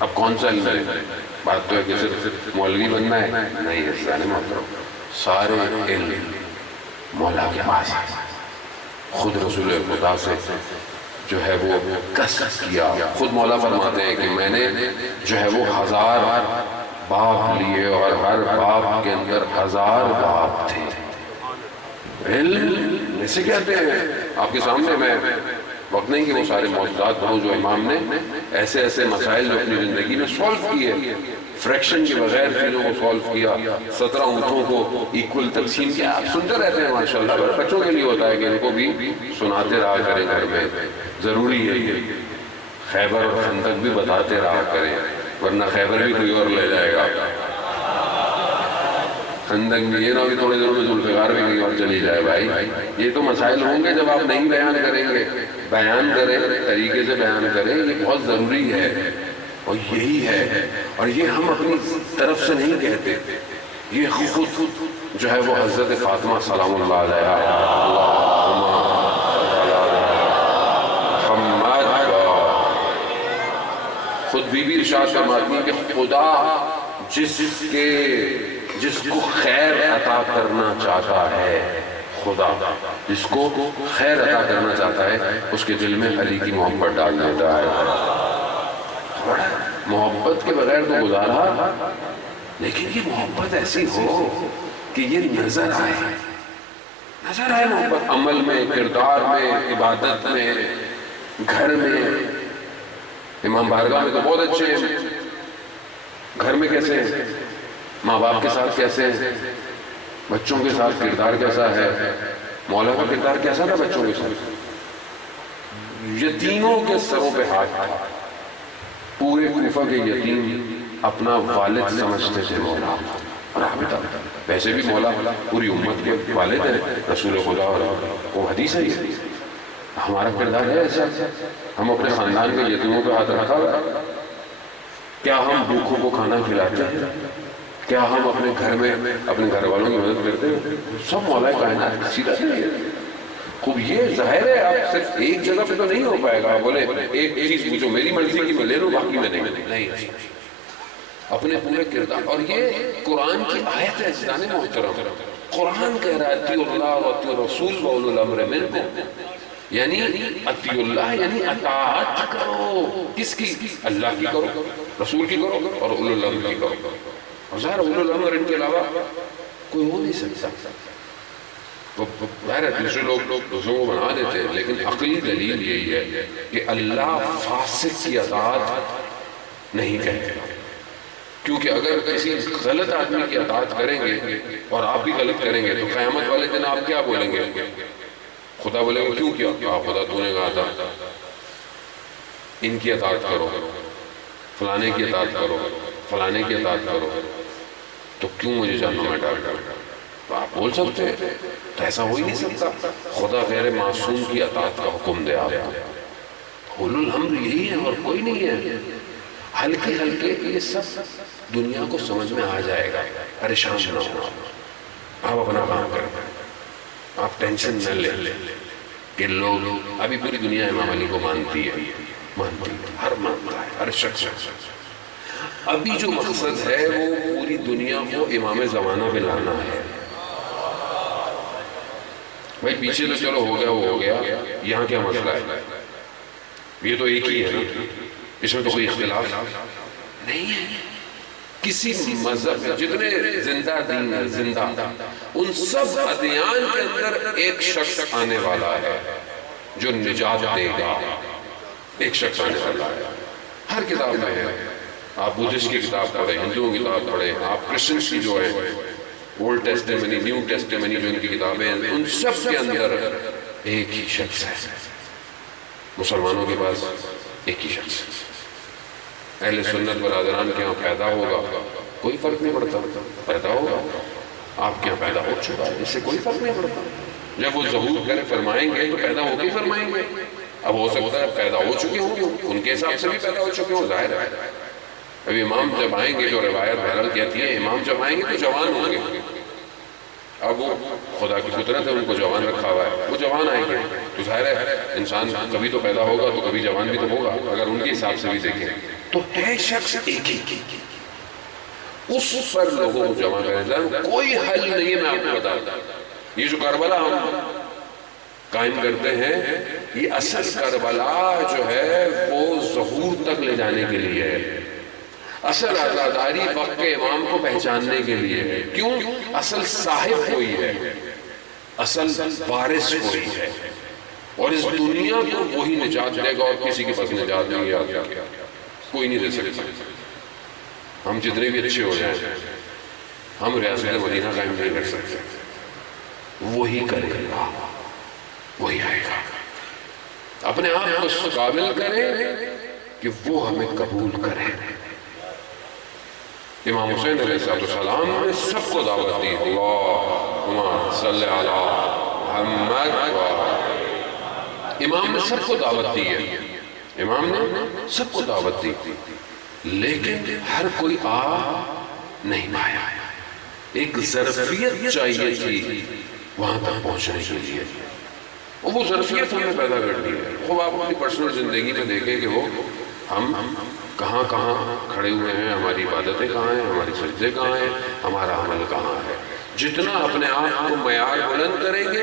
اب کون سا علم ہے؟ بات تو ہے کہ صرف مولوی بننا ہے، نہیں ہے. سارے علم مولا کے پاس ہے. خود رسول خدا سے جو ہے وہ قصد کیا. خود مولا فرماتے ہیں کہ میں نے جو ہے وہ 1000 باب لیے اور ہر باب کے اندر 1000 باب تھے. علم اسے کہتے ہیں. آپ کے سامنے میں وقت نہیں کہ وہ سارے موضوعات پڑھوں جو امام نے ایسے ایسے مسائل جو اپنی زندگی میں سولف کیے، فریکشن کے بغیر چیزوں کو سولف کیا، 17 اونٹوں کو ایکول تقسیم کیا. آپ سنتے رہتے ہیں ماشاءاللہ. بچوں کے لیے ہوتا ہے کہ ان کو بھی سناتے رہا کریں گھر میں. ضروری ہے کہ خیبر اور خندق بھی بتاتے رہا کریں، ورنہ خیبر بھی کوئی اور لے جائے گا. خندق بھی یہ نہ بھی تھوڑے دنوں میں ذوالفقار بھی کہیں اور چلی جائے. بھائی یہ تو مسائل ہوں گے جب آپ نہیں بیان کریں گے. بیان کریں، طریقے سے بیان کریں، یہ بہت ضروری ہے. اور یہی ہے، اور یہ ہم اپنی طرف سے نہیں کہتے، یہ خود جو ہے وہ حضرت فاطمہ سلام اللہ علیہا محمد کا خود بی بی ارشاد فرماتی ہے کہ خدا جس کو خیر عطا کرنا چاہتا ہے، خدا جس کو خیر عطا کرنا چاہتا ہے اس کے دل میں علی کی محبت ڈال دیتا ہے. محبت کے بغیر تو گزارا، لیکن یہ محبت ایسی ہو کہ یہ نظر آئے محبت عمل میں، کردار میں، عبادت میں، گھر میں. امام بارگاہ میں تو بہت اچھے ہیں، گھر میں کیسے ہیں، ماں باپ کے ساتھ کیسے ہیں، بچوں کے ساتھ کردار کیسا ہے. مولا کا کردار کیسا تھا بچوں کے ساتھ؟ یتیموں کے سروں پہ ہاتھ تھا. پورے کوفہ کے یتیم اپنا والد سمجھتے تھے مولا. اور آپ بتاؤ ویسے بھی مولا پوری امت کے والد ہیں رسول خدا, اور وہ حدیث ہے. ہمارا کردار ہے ایسا؟ ہم اپنے خاندان کے یتیموں پہ ہاتھ رکھا ہوا ہے؟ کیا ہم بھوکھوں کو کھانا کھلاتے ہیں؟ کیا ہم اپنے گھر میں اپنے گھر والوں کی مدد کرتے ہیں؟ سب مولا کائنات سیدھا ہے. خوب یہ ظاہر ہے آپ صرف ایک جگہ پہ تو نہیں ہو پائے گا. بولے ایک چیز پوچھو میری مرضی کی میں لے لوں باقی میں نہیں. اپنے پورے کردار. اور یہ قرآن کی آیت ہے جنان محترم. قرآن کہہ رہا ہے اطیعوا اللہ واطیعوا الرسول واولو الامر منکم, یعنی اطیعوا اللہ یعنی اطاعت کرو. کس کی؟ اللہ کی کرو, رسول کی کرو, اور اولو الامر کی کرو. اور ظاہر اولو الامر ان کے علاوہ کوئی ہو نہیں سکتا. ظاہر ہے دوسرے لوگ دوسروں کو بنا دیتے ہیں, لیکن عقلی دلیل یہی ہے کہ اللہ فاسق کی اطاعت نہیں کہتے. کیونکہ اگر کسی غلط آدمی کی اطاعت کریں گے اور آپ بھی غلط کریں گے تو قیامت والے دن آپ کیا بولیں گے؟ خدا بولے گا کیوں کیا؟ خدا تو نے کہا تھا ان کی اطاعت کرو, فلانے کی اطاعت کرو, فلانے کی اطاعت کرو, تو کیوں مجھے جہنم میں ڈال کر؟ تو آپ بول سکتے ہیں, تو ایسا ہو ہی نہیں سکتا. خدا غیر معصوم کی اطاعت کا حکم دے آپ کو. اولو الامر یہی ہے اور کوئی نہیں ہے. ہلکے ہلکے یہ سب دنیا کو سمجھ میں آ جائے گا. پریشان نہ ہو, آپ اپنا کام کریں, آپ ٹینشن نہ لیں کہ لوگ ابھی پوری دنیا امام علی کو مانتی ہے, ہر مانتا ہے, ہر شخص. ابھی جو مقصد ہے وہ پوری دنیا کو امام زمانہ پہ لانا ہے. بھائی پیچھے تو چلو ہو گیا وہ ہو گیا, یہاں کیا مسئلہ ہے؟ یہ تو ایک ہی ہے نا, اس میں تو کوئی اختلاف نہیں ہے. کسی مذہب جتنے زندہ دین ہے زندہ, ان سب ادیان کے اندر ایک شخص آنے والا ہے جو نجات دے گا. ایک شخص آنے والا ہے, ہر کتاب میں ہے. آپ بدھسٹ کی کتاب پڑھیں, ہندوؤں کی کتاب پڑھیں, آپ کرسچنس کی جو ہے اولڈ ٹیسٹیمنی نیو ٹیسٹیمنی جو ان کی کتابیں ہیں, ان سب کے اندر ایک ہی شخص ہے. مسلمانوں کے پاس ایک ہی شخص ہے. اہل سنت برادران کے یہاں پیدا ہوگا کوئی فرق نہیں پڑتا, پیدا ہوگا آپ کے یہاں پیدا ہو چکا ہے, اس سے کوئی فرق نہیں پڑتا. جب وہ ظہور کرے فرمائیں گے تو پیدا ہو کے فرمائیں گے. اب ہو سکتا ہے پیدا ہو چکے ہوں گے, ان کے حساب سے بھی پیدا ہو چکے ہوں, ظاہر ہے. اب امام جب آئیں گے, جو روایت بہرحال کہتی ہے امام جب آئیں گے تو جوان ہوں گے. اب وہ خدا کی فطرت ہے, ان کو جوان رکھا ہوا ہے, وہ جوان آئیں گے. تو ظاہر ہے انسان کبھی تو پیدا ہوگا تو کبھی جوان بھی تو ہوگا. اگر ان کے حساب سے بھی دیکھیں تو ہے شخص ایک ہی, اس پر لوگوں کو جمع کریں. کوئی حل نہیں ہے, میں آپ کو بتاتا. یہ جو کربلا ہم قائم کرتے ہیں, یہ اصل کربلا جو ہے وہ ظہور تک لے جانے کے لیے ہے. اصل عزاداری وقت کے امام کو پہچاننے کے لیے ہے. کیوں؟ اصل صاحب کوئی ہے, اصل وارث کوئی ہے, اور اس دنیا کو وہی نجات دے گا, اور کسی کے پاس نجات نہیں آتی, کوئی نہیں دے سکتا. ہم جتنے بھی اچھے ہو جائیں ہم ریاست مدینہ قائم نہیں کر سکتے. وہی کرے گا, وہی آئے گا. اپنے آپ کو اس قابل کریں کہ وہ ہمیں قبول کرے. امام حسین علیہ السلام نے سب کو دعوت دی, اللہم صلی علی محمد. امام نے سب کو دعوت دی ہے, امام نے سب کو دعوت دی, لیکن ہر کوئی آ نہیں پایا. ایک ظرفیت چاہیے تھی وہاں تک پہنچنے کے لیے, وہ ظرفیت ہم نے پیدا کر دی ہے. خوب آپ اپنی پرسنل زندگی میں دیکھیں کہ وہ ہم کہاں کہاں کھڑے ہوئے ہیں, ہماری عبادتیں کہاں ہیں, ہماری سجدے کہاں ہیں, ہمارا عمل کہاں ہے. جتنا اپنے آپ کو معیار بلند کریں گے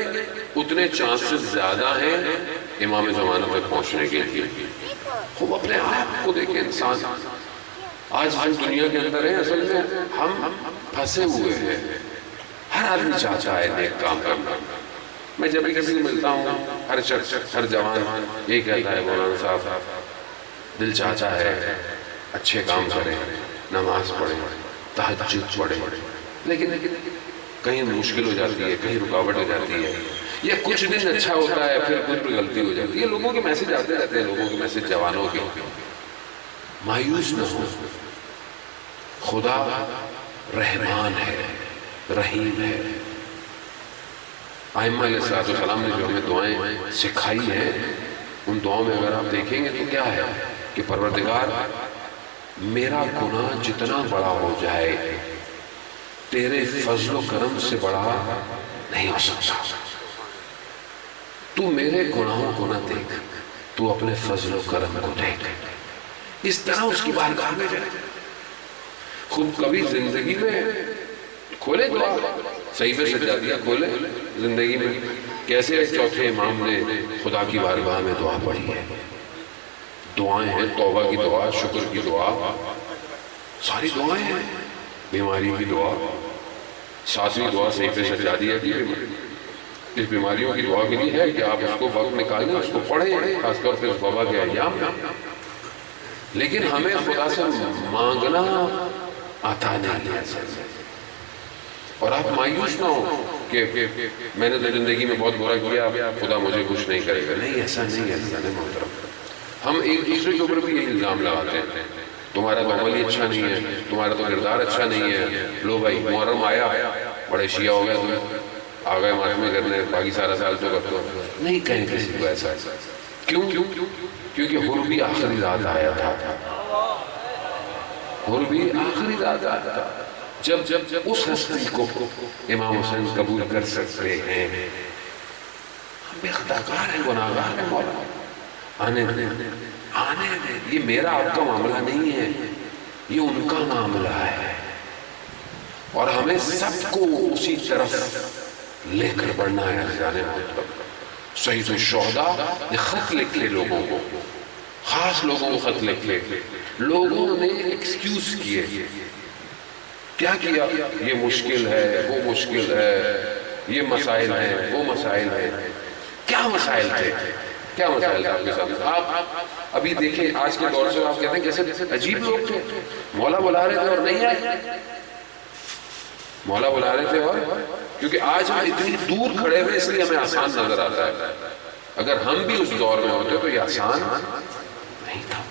اتنے چانسز زیادہ ہیں امام زمانہ تک پہنچنے کے لیے. خوب اپنے آپ کو دیکھیں. انسان آج ہم دنیا کے اندر ہیں, اصل میں ہم پھنسے ہوئے ہیں. ہر آدمی چاہتا ہے نیک کام کرنا. میں جب بھی کسی کو ملتا ہوں, ہر شخص, ہر جوان یہ کہتا ہے مولانا صاحب دل چاہتا ہے اچھے کام کریں, نماز پڑھیں, تہجد پڑھیں, لیکن کہیں مشکل ہو جاتی ہے, کہیں رکاوٹ ہو جاتی ہے, یا کچھ دن اچھا ہوتا ہے پھر کچھ بھی غلطی ہو جاتی ہے. لوگوں کے میسج آتے رہتے ہیں, لوگوں کے میسج جوانوں کے. مایوس نہ ہو, خدا رحمان ہے، رحیم ہے۔ ائمہ علیہ السلام نے جو ہمیں دعائیں سکھائی ہیں، ان دعاؤں میں اگر آپ دیکھیں گے تو کیا ہے کہ پروردگار میرا گناہ جتنا بڑا ہو جائے تیرے فضل و کرم سے بڑا نہیں ہو سکتا۔ تو میرے گناہوں کو نہ دیکھ، تو اپنے فضل و کرم کو دیکھ۔ اس طرح اس کی بارگاہ میں جائے۔ خود کبھی زندگی میں کھولے دعا، صحیفے سجادیہ کھولے زندگی میں، کیسے چوتھے امام نے خدا کی بارگاہ میں دعا پڑھی ہے۔ دعائیں ہیں، توبہ کی دعا، شکر کی دعا، ساری دعائیں ہیں، بیماری کی دعا، ساتویں دعا صحیفے سجادیہ کی۔ اس بیماریوں کی دعا کے لیے ہے کہ آپ اس کو وقت نکالیں، اس کو پڑھیں، خاص طور سے اس وبا کے ایام میں۔ لیکن ہمیں خدا سے مانگنا آتا نہیں ہے، اور آپ مایوس نہ ہو کہ میں نے تو زندگی میں بہت برا کیا، خدا مجھے کچھ نہیں کرے گا۔ نہیں، ایسا نہیں ہے محترم۔ ہم ایک دوسرے کے اوپر بھی یہ الزام لگاتے ہیں، تمہارا تو عمل ہی اچھا نہیں ہے، تمہارا تو کردار اچھا نہیں ہے۔ لو بھائی، محرم آیا، بڑے شیعہ ہو گئے تمہیں، آ گئے ماتمے کرنے، باقی سارا سال تو کرتے ہو۔ نہیں کہیں کسی کو ایسا۔ کیوں؟ کیونکہ حر بھی آخری رات آیا تھا، حر بھی آخری رات آیا تھا۔ جب اس ہستی کو امام حسین قبول کر سکتے ہیں، ہم بے خطاکار ہیں، گناہگار ہیں، مولا آنے دیں، یہ میرا آپ کا معاملہ نہیں ہے، یہ ان کا معاملہ ہے، اور ہمیں سب کو اسی طرف لے کر بڑھنا ہے۔ جانے مطلب سید الشہداء نے خط لکھے لوگوں کو، خاص لوگوں کو خط لکھے، لوگوں نے ایکسکیوز کیے، کیا کیا؟ یہ مشکل ہے، وہ مشکل ہے، یہ مسائل ہیں، وہ مسائل ہیں۔ کیا مسائل تھے؟ کیا مسائل تھے آپ کے سامنے؟ آپ ابھی دیکھیں آج کے دور سے، آپ کہتے ہیں کیسے عجیب لوگ تھے، مولا بلا رہے تھے اور نہیں آئے، مولا بلا رہے تھے، اور کیونکہ آج ہم اتنی دور کھڑے ہوئے اس لیے ہمیں آسان نظر آتا ہے۔ اگر ہم بھی اس دور میں ہوتے تو یہ آسان نہیں تھا،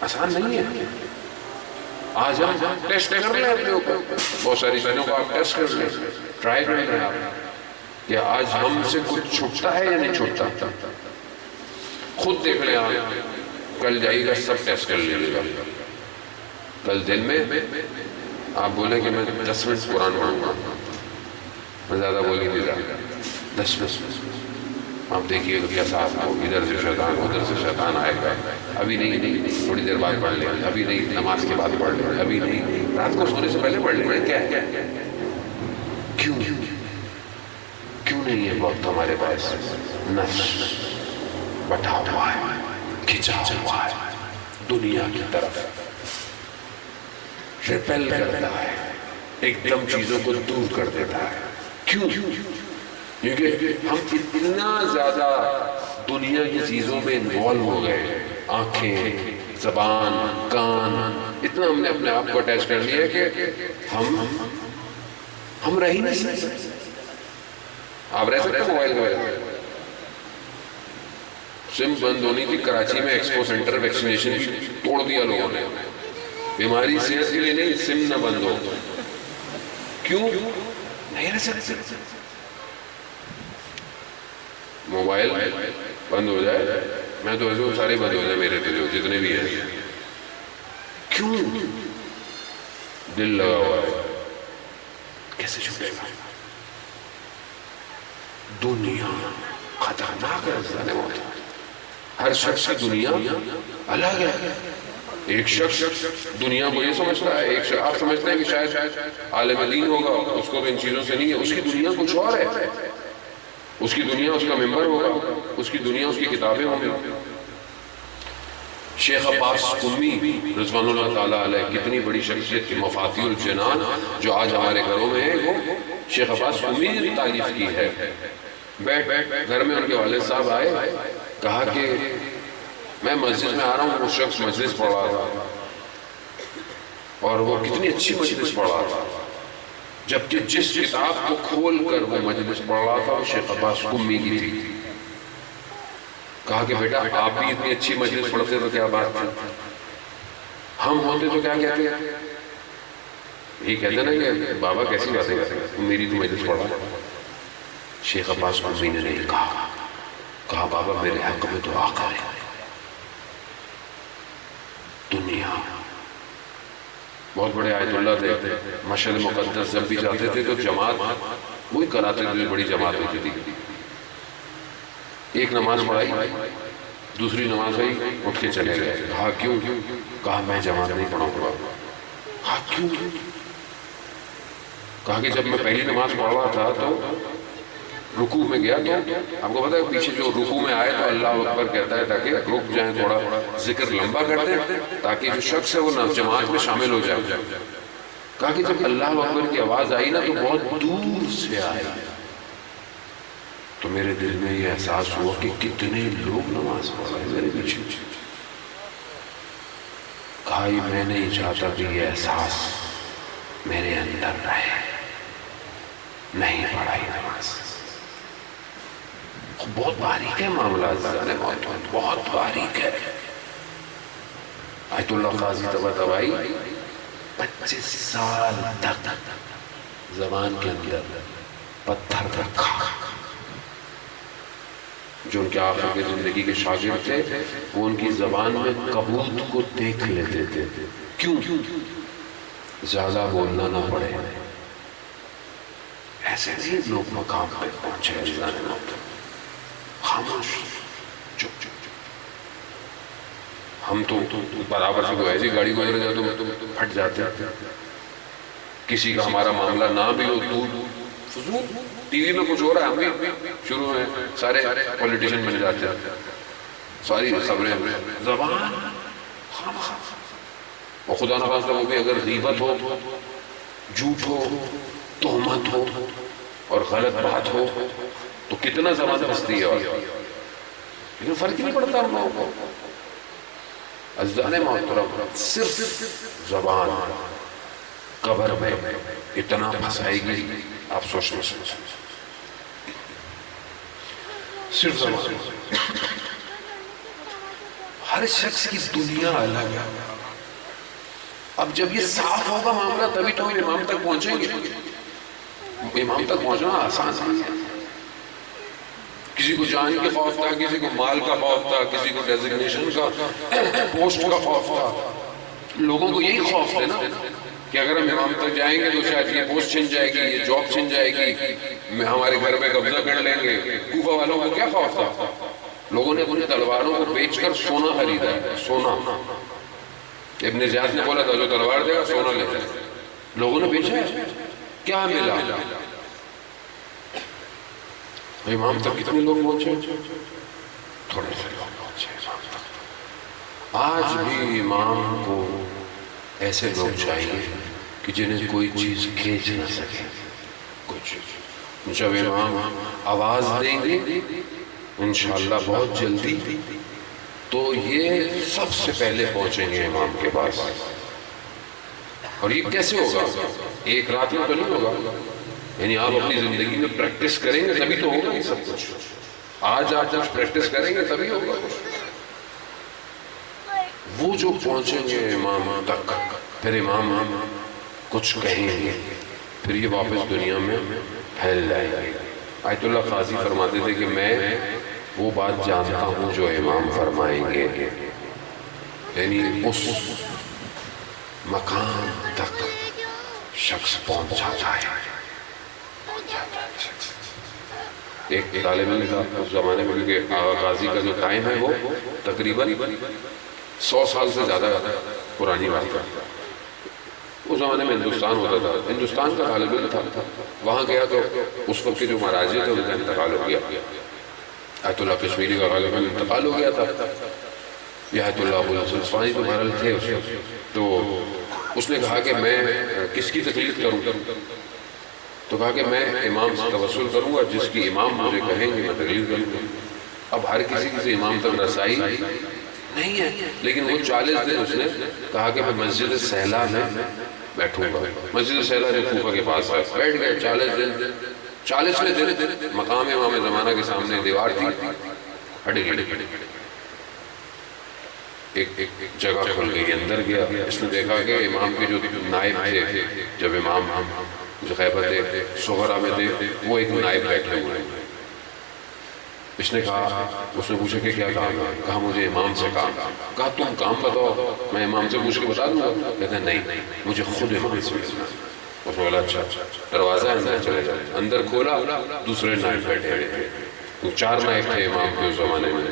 آسان نہیں ہے۔ آج ہم ٹیسٹ کر لیں اپنے اوپر، بہت ساری چیزوں کو آپ ٹیسٹ کر لیں، ٹرائی کر لیں آپ کہ آج ہم سے کچھ چھوٹتا ہے یا نہیں چھوٹتا۔ خود دیکھ لیں آپ، کل جائیے گا سب ٹیسٹ کر لیجیے گا۔ کل دن میں آپ بولیں کہ میں 10 منٹ قرآن پڑھوں گا، میں زیادہ بول نہیں رہا، 10 منٹ آپ دیکھیے تو کیسا آپ کو ادھر سے شیطان ادھر سے شیطان آئے گا۔ ابھی نہیں، تھوڑی دیر بعد پڑھ لیں، ابھی نہیں، نماز کے بعد پڑھ لیں، ابھی نہیں، رات کو سونے سے پہلے پڑھ لیں۔ کیا ہے؟ کیوں نہیں یہ وقت ہمارے پاس؟ نفس بٹھا ہوا ہے، کھچا ہوا ہے دنیا کی طرف، ریپیل کرتا ہے، ایک دم چیزوں کو دور کر دیتا ہے۔ کیوں؟ کیونکہ ہم اتنا زیادہ دنیا کی چیزوں میں انوالو ہو گئے، آنکھیں، زبان، کان، اتنا ہم نے اپنے آپ کو اٹیچ کر لیا کہ ہم رہ ہی نہیں سکتے۔ آپ رہ سکتے ہیں موبائل کے وجہ سم بند ہونی تھی کراچی میں، ایکسپو سینٹر ویکسینیشن کی توڑ دیا لوگوں نے۔ بیماری صحت کے لیے نہیں، سم نہ بند ہو۔ کیوں نہیں رہ سکتے؟ موبائل بند ہو جائے، میں تو ایسے سارے بند ہو جائے میرے تو جو جتنے بھی ہیں۔ کیوں؟ دل لگا ہوا ہے، کیسے چھوٹے گا؟ دنیا خطرناک ہے، ہر شخص کی دنیا الگ ہے۔ ایک شخص دنیا کو یہ سمجھتا ہے، ایک شخص آپ سمجھتے ہیں کہ شاید عالم دین ہوگا، اس کو تو ان چیزوں سے نہیں ہے، اس کی دنیا کچھ اور ہے، اس کی دنیا اس کا ممبر ہوگا، اس کی دنیا اس کی کتابیں ہوں گی۔ شیخ عباس قمی رضوان اللہ تعالیٰ علیہ کتنی بڑی شخصیت کی مفاتیح الجنان جو آج ہمارے گھروں میں ہے، وہ شیخ عباس قمی نے تعریف کی ہے۔ بیٹھ گھر میں ان کے والد صاحب آئے، کہا کہ میں مسجد میں آ رہا ہوں، وہ شخص مجلس پڑھ رہا تھا اور وہ کتنی اچھی مجلس پڑھ رہا تھا، جبکہ جس کتاب کو کھول کر وہ مجلس پڑھ رہا تھا وہ شیخ عباس قمی کی تھی۔ کہا کہ بیٹا آپ بھی اتنی اچھی مجلس پڑھتے تو کیا بات تھی، ہم ہوتے تو کیا کہتے ہیں؟ یہ کہتے ہیں نا کہ بابا کیسی باتیں کرتے ہیں، میری تو مجلس پڑھا. شیخ عباس قمی نے نہیں کہا بابا میرے حق میں دعا کرے. دنیا بہت بڑے آیت اللہ تھے، مشہد مقدس جب بھی جاتے تھے تو جماعت وہی کراتے تھے، بڑی جماعت ہوتی تھی. ایک نماز پڑھائی، دوسری نماز آئی، اٹھ کے چلے گئے. کہا کیوں؟ کہا میں جماعت نہیں پڑھاؤں گا. کہا کیوں؟ کہا کہ جب میں پہلی نماز پڑھ رہا تھا تو رکوع میں گیا تو آپ کو پتا ہے پیچھے جو رکوع میں آئے تو اللہ اکبر کہتا ہے تاکہ رک جائیں، تھوڑا ذکر لمبا کر دیں تاکہ جو شخص ہے وہ جماعت میں شامل ہو جائے. کہا کہ جب اللہ اکبر کی آواز آئی نا تو بہت دور سے آئی تو میرے دل میں یہ احساس ہوا کہ کتنے لوگ نماز پڑھ رہے ہیں میرے پیچھے. کہا میں نہیں چاہتا کہ یہ احساس میرے اندر رہے. نہیں پڑھائی نماز. بہت باریک ہے معاملہ، بہت باریک ہے. آیت اللہ قاضی طباطبائی 25 سال تک زبان کے اندر پتھر رکھا. جو ان کے آخر کی زندگی کے شاگرد تھے وہ ان کی زبان میں کبوت کو دیکھ لیتے تھے. کیوں؟ زیادہ بولنا نہ پڑے. ایسے نہیں لوگ مقام پہ پہنچے اجزان موت. خاموش چپ. ہم تو برابر سے کوئی ایسی گاڑی گزر جائے تو پھٹ جاتے. کسی کا ہمارا معاملہ نہ بھی ہو تو فضول ٹی وی میں کچھ ہو رہا ہے ہم بھی شروع میں سارے پولیٹیشن بن جاتے ہیں، ساری خبریں. زبان اور خدا نخواستہ وہ بھی اگر غیبت ہو، جھوٹ ہو، تہمت ہو اور غلط بات ہو تو کتنا زبان بستی ہے. اور لیکن فرق ہی نہیں پڑتا ہم لوگوں کو. عزیزان محترم صرف زبان قبر میں اتنا پھنسائے گی آپ سوچ نہیں سکتے. صرف زبان. ہر شخص کی دنیا الگ ہے. اب جب یہ صاف ہوگا معاملہ تبھی تو ہم امام تک پہنچیں گے. امام تک پہنچنا آسان ہے. کسی کو جان کے خوف تھا، کسی کو مال کا خوف تھا، کسی کو ڈیزگنیشن کا، پوسٹ کا خوف تھا. لوگوں کو یہی خوف تھے نا کہ اگر ہم امام تک جائیں گے تو شاید یہ پوسٹ چھن جائے گی، یہ جاب چھن جائے گی، ہمارے گھر پہ قبضہ کر لیں گے. کوفہ والوں کو کیا خوف تھا؟ لوگوں نے اپنی تلواروں کو بیچ کر سونا خریدا ہے. سونا. ابن زیاد نے بولا تھا جو تلوار دے گا سونا لے جائے. لوگوں نے بیچا ہے. کیا ملا؟ امام تک کتنے لوگ پہنچے؟ تھوڑے سے لوگ پہنچے امام تک. آج بھی امام کو ایسے لوگ چاہیے کہ جنہیں کوئی چیز کھینچ نہ سکے. کوئی چیز جب امام آواز دیں گے انشاءاللہ بہت جلدی تو یہ سب سے پہلے پہنچیں گے امام کے پاس. اور یہ کیسے ہوگا؟ ایک رات میں تو نہیں ہوگا. یعنی آپ اپنی زندگی میں پریکٹس کریں گے تبھی تو ہوگا یہ سب کچھ. آج آپ جب پریکٹس کریں گے تبھی ہوگا کچھ. وہ جو پہنچیں گے امام تک پھر امام کچھ کہیں گے پھر یہ واپس دنیا میں پھیل جائے گی. آیت اللہ قاضی فرماتے تھے کہ میں وہ بات جانتا ہوں جو امام فرمائیں گے. یعنی اس مقام تک شخص پہنچ جاتا ہے. ایک طالب علم تھا اس زمانے میں، کیونکہ آغا قاضی کا جو ٹائم ہے وہ تقریباً 100 سال سے زیادہ پرانی بات ہے. اس زمانے میں ہندوستان ہوتا تھا. ہندوستان کا طالب علم تھا. وہاں گیا تو اس وقت کے جو مہاراجے تھے ان کا انتقال ہو گیا. آیت اللہ کشمیری کا غالباً انتقال ہو گیا تھا. یہ آیت اللہ ابو الحسن اصفہانی تو بہرحال تھے اس وقت. تو اس نے کہا کہ میں کس کی تقلید کروں؟ تو کہا کہ میں امام سے توسل کروں گا، جس کی امام مجھے کہیں گے میں تقلید کروں گا. اب ہر کسی سے امام تک رسائی نہیں ہے، لیکن وہ 40 دن اس نے کہا کہ میں مسجد سہلا میں بیٹھوں گا. مسجد سہلا جو کوفہ کے پاس ہے، بیٹھ گئے 40 دن. 40ویں دن مقام امام زمانہ کے سامنے دیوار تھی، ہٹ گئی. ایک جگہ کھل گئی، اندر گیا، اس نے دیکھا کہ امام کے جو نائب تھے، جب امام جو غیبت صغرا میں تھے، وہ ایک نائب بیٹھے ہوئے ہیں۔ اس نے کہا، اس نے پوچھا کہ کیا کام ہے؟ کہا مجھے امام سے کام ہے۔ کہا تم کام بتاؤ، میں امام سے پوچھ کے بتا دوں گا؟ کہتے ہیں نہیں، مجھے خود امام سے ملنا ہے۔ اس نے بولا اچھا، دروازہ اندر چلے جائے۔ اندر کھولا، دوسرے نائب بیٹھے ہوئے تھے، 4 نائب تھے امام کے اس زمانے میں۔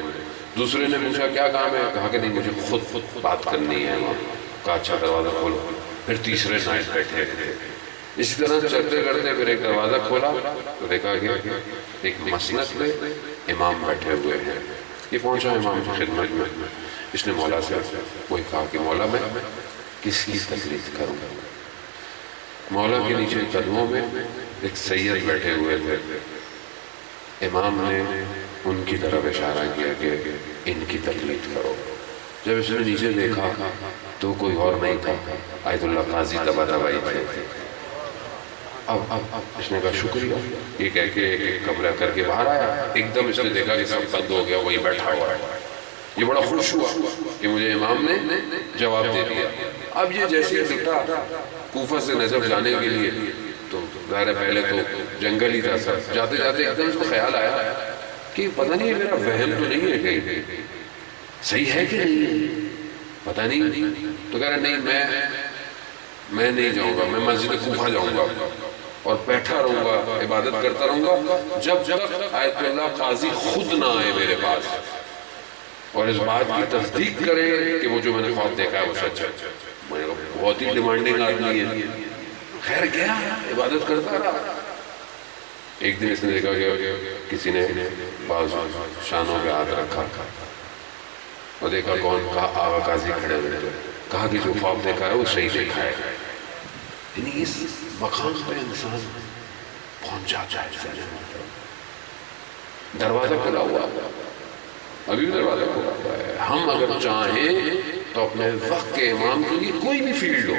دوسرے نے پوچھا کیا کام ہے؟ کہا کہ نہیں، مجھے خود بات کرنی ہے امام۔ کہا اچھا، دروازہ کھولو۔ پھر تیسرے نائب بیٹھے تھے۔ اسی طرح چلتے کرتے پھر ایک دروازہ کھولا تو دیکھا کہ ایک مسند میں امام بیٹھے ہوئے ہیں۔ یہ پہنچا امام کی خدمت میں۔ اس نے مولا سے وہی کہا کہ مولا میں کس کی تقلید کروں؟ مولا کے نیچے قدموں میں ایک سید بیٹھے ہوئے تھے۔ امام نے ان کی طرف اشارہ کیا کہ ان کی تقلید کرو۔ جب اس نے نیچے دیکھا تو کوئی اور نہیں تھا، آیت اللہ قاضی طباطبائی تھے۔ اب اس نے کہا شکریہ، یہ کہہ کے ایک قبلہ کر کے باہر آیا۔ ایک دم اس نے دیکھا کہ سب بند ہو گیا، وہی بیٹھا ہوا ہے۔ یہ بڑا خوش ہوا کہ مجھے امام نے جواب دے دیا۔ اب یہ جیسے ہی نکلا کوفہ سے نجف جانے کے لیے، تو ظاہر پہلے تو جنگل ہی تھا سب، جاتے جاتے ایک دم اس کو خیال آیا کہ پتہ نہیں میرا وہم تو نہیں ہے کہیں، صحیح ہے کہ نہیں ہے پتہ نہیں۔ تو کہہ رہا نہیں، میں نہیں جاؤں گا، میں مسجد کوفہ جاؤں گا اور بیٹھا رہوں گا، عبادت کرتا رہوں گا جب تک آیت اللہ قاضی خود نہ آئے میرے پاس اور اس بات کی تصدیق کرے کہ وہ جو میں نے خواب دیکھا ہے وہ سچ ہے۔ میں نے کہا بہت ہی ڈیمانڈنگ آدمی ہے۔ خیر گیا، عبادت کرتا رہا۔ ایک دن اس نے دیکھا کہ کسی نے بعض شانوں پہ ہاتھ رکھا اور دیکھا کون؟ کہا آغا قاضی کھڑے ہوئے تھے۔ کہا کہ جو خواب دیکھا ہے وہ صحیح دیکھا ہے۔ یعنی اس مقام پہ انسان پہنچ جاتا ہے۔ دروازہ کھلا ہوا، ابھی بھی دروازہ کھلا ہوا ہے۔ ہم اگر چاہیں تو اپنے وقت کے امام کے لیے کوئی بھی فیلڈ ہو،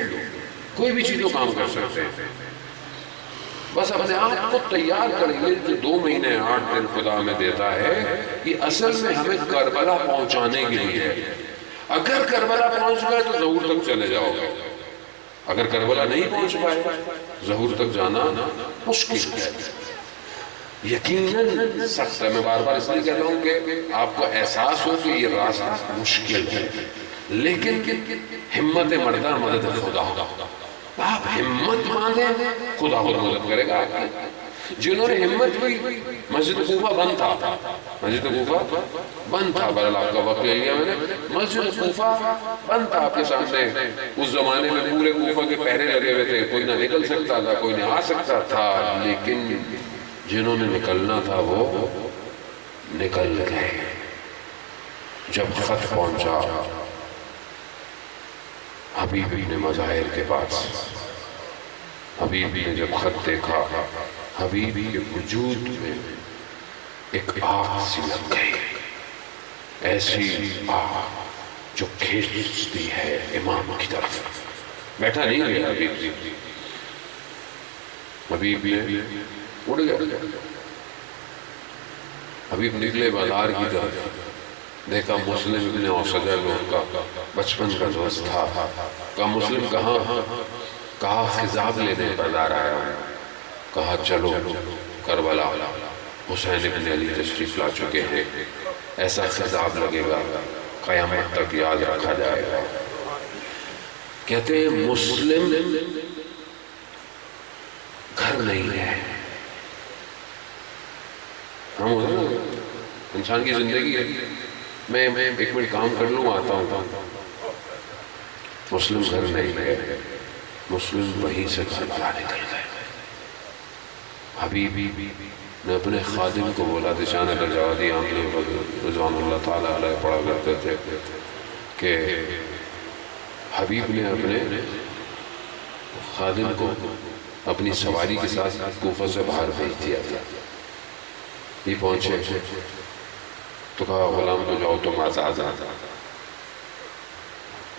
کوئی بھی چیز کو کام کر سکتے ہیں۔ بس اپنے آپ کو تیار کریں گے۔ جو 2 مہینے 8 دن خدا ہمیں دیتا ہے، یہ اصل میں ہمیں کربلا پہنچانے کے لیے ہے۔ اگر کربلا پہنچ گئے تو ظہور تک چلے جاؤ گے، اگر کربلا نہیں پہنچ پائے ظہور تک جانا مشکل ہے، یقیناً سخت ہے۔ میں بار بار اس لیے کہتا ہوں کہ آپ کو احساس ہو کہ یہ راستہ مشکل ہے، لیکن ہمت مردہ مدد خدا ہوگا۔ آپ ہمت باندھیں، خدا خود مدد کرے گا آپ کی۔ جنہوں نے ہمت کی، مسجد کوفہ بند تھا، مسجد کوفہ بند تھا، بہرحال آپ کا وقت لے لیا میں نے۔ مسجد کوفہ بند تھا آپ کے سامنے۔ اس زمانے میں پورے کوفہ کے پہرے لگے ہوئے تھے، کوئی نہ نکل سکتا تھا، کوئی نہ آ سکتا تھا، لیکن جنہوں نے نکلنا تھا وہ نکل گئے۔ جب خط پہنچا حبیب ابن مظاہر کے پاس، حبیب نے جب خط دیکھا، حبیب کے وجود میں ایک آگ سی لگ گئی، ایسی آگ جو کھینچتی ہے امام کی طرف۔ بیٹھا نہیں گیا حبیب نے اڑ گیا۔ حبیب نکلے بازار کی طرف، دیکھا مسلم ابن اوسجہ میں ان کا بچپن کا دوست تھا۔ کہا مسلم کہاں؟ کہا خضاب لینے بازار آیا ہوں۔ کہا چلو کربلا، حسین ابن علی تشریف لا چکے ہیں، ایسا خضاب لگے گا قیامت تک یاد رکھا جائے گا۔ کہتے ہیں مسلم گھر نہیں ہے۔ ہم انسان کی زندگی ہے، میں 1 منٹ کام کر لوں آتا ہوں۔ مسلم گھر نہیں ہے، مسلم وہیں سے کربلا نکل گئے۔ حبیب نے اپنے خادم کو بولا، دشان الجوادی عاملی رضوان اللہ تعالیٰ علیہ پڑھا کرتے تھے کہ حبیب نے اپنے خادم کو اپنی سواری کے ساتھ کوفہ سے باہر بھیج دیا تھا۔ یہ پہنچے تو کہا غلام کو جاؤ تم آزاد۔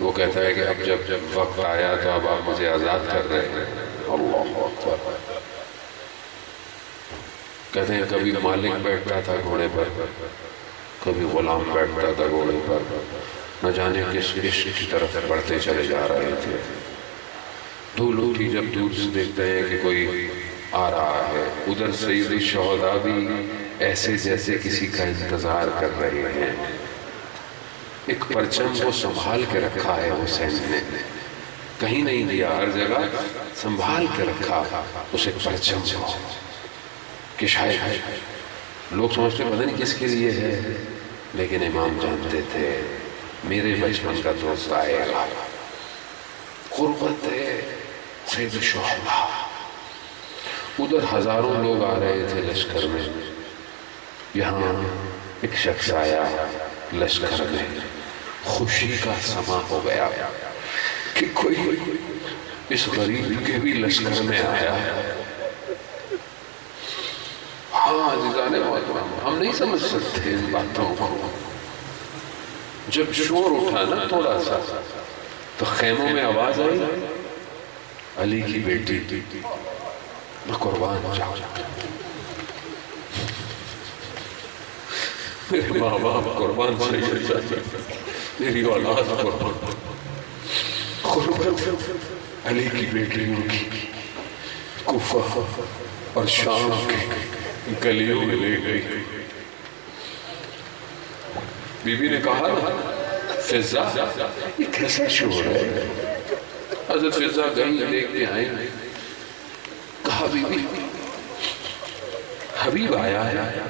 وہ کہتا ہے کہ اب جب وقت آیا تو اب آپ مجھے آزاد کر رہے ہیں۔ اللہ اکبر۔ کہتے ہیں کبھی مالک بیٹھتا تھا گھوڑے پر، کبھی غلام بیٹھتا تھا گھوڑے پر، نہ جانے کس عشق کی طرف بڑھتے چلے جا رہے تھے۔ دھول اٹھی جب دور سے دیکھتے ہیں کہ کوئی آ رہا ہے، ادھر سید الشہداء بھی ایسے جیسے کسی کا انتظار کر رہے ہیں۔ ایک پرچم کو سنبھال کے رکھا ہے حسین نے، کہیں نہیں دیا، ہر جگہ سنبھال کے رکھا اس ایک پرچم کو کہ شاید لوگ سمجھتے پتہ نہیں کس کے لیے ہے، لیکن امام جانتے تھے میرے بچپن کا دوست آئے گا۔ قربت ہے سید الشہداء، ادھر ہزاروں لوگ آ رہے تھے لشکر میں، یہاں ایک شخص آیا لشکر میں، خوشی کا سما ہو گیا کہ کوئی اس غریب کے بھی لشکر میں آیا۔ ہاں عزیزان محترم، ہم نہیں سمجھ سکتے ان باتوں کو۔ جب شور اٹھا نا تھوڑا سا تو خیموں میں آواز آئی، علی کی بیٹی میں قربان جاؤں، میرے ماں باپ قربان سید چاچا، میری اولاد قربان، قربت علی کی بیٹیوں کی کوفہ اور شام کے گلیوں میں لے گئی۔ بی بی نے کہا نا فضا یہ کیسا شور ہے؟ حضرت فضا گئی دیکھ کے آئیں، کہا بی بی حبیب آیا ہے،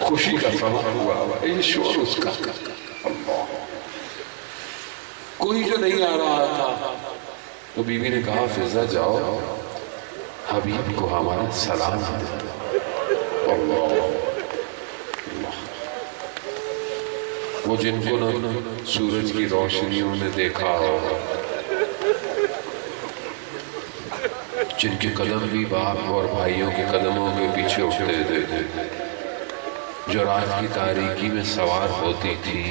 خوشی کا سما ہوا، یہ شور اس کا۔ اللہ، کوئی جو نہیں آ رہا تھا تو بی بی نے کہا فضا جاؤ حبیب کو ہمارا سلام دے۔ اللہ، وہ جن کو نہ سورج کی روشنیوں نے دیکھا ہوگا، جن کے قدم بھی باپ اور بھائیوں کے قدموں کے پیچھے اٹھتے تھے، جو رات کی تاریکی میں سوار ہوتی تھی،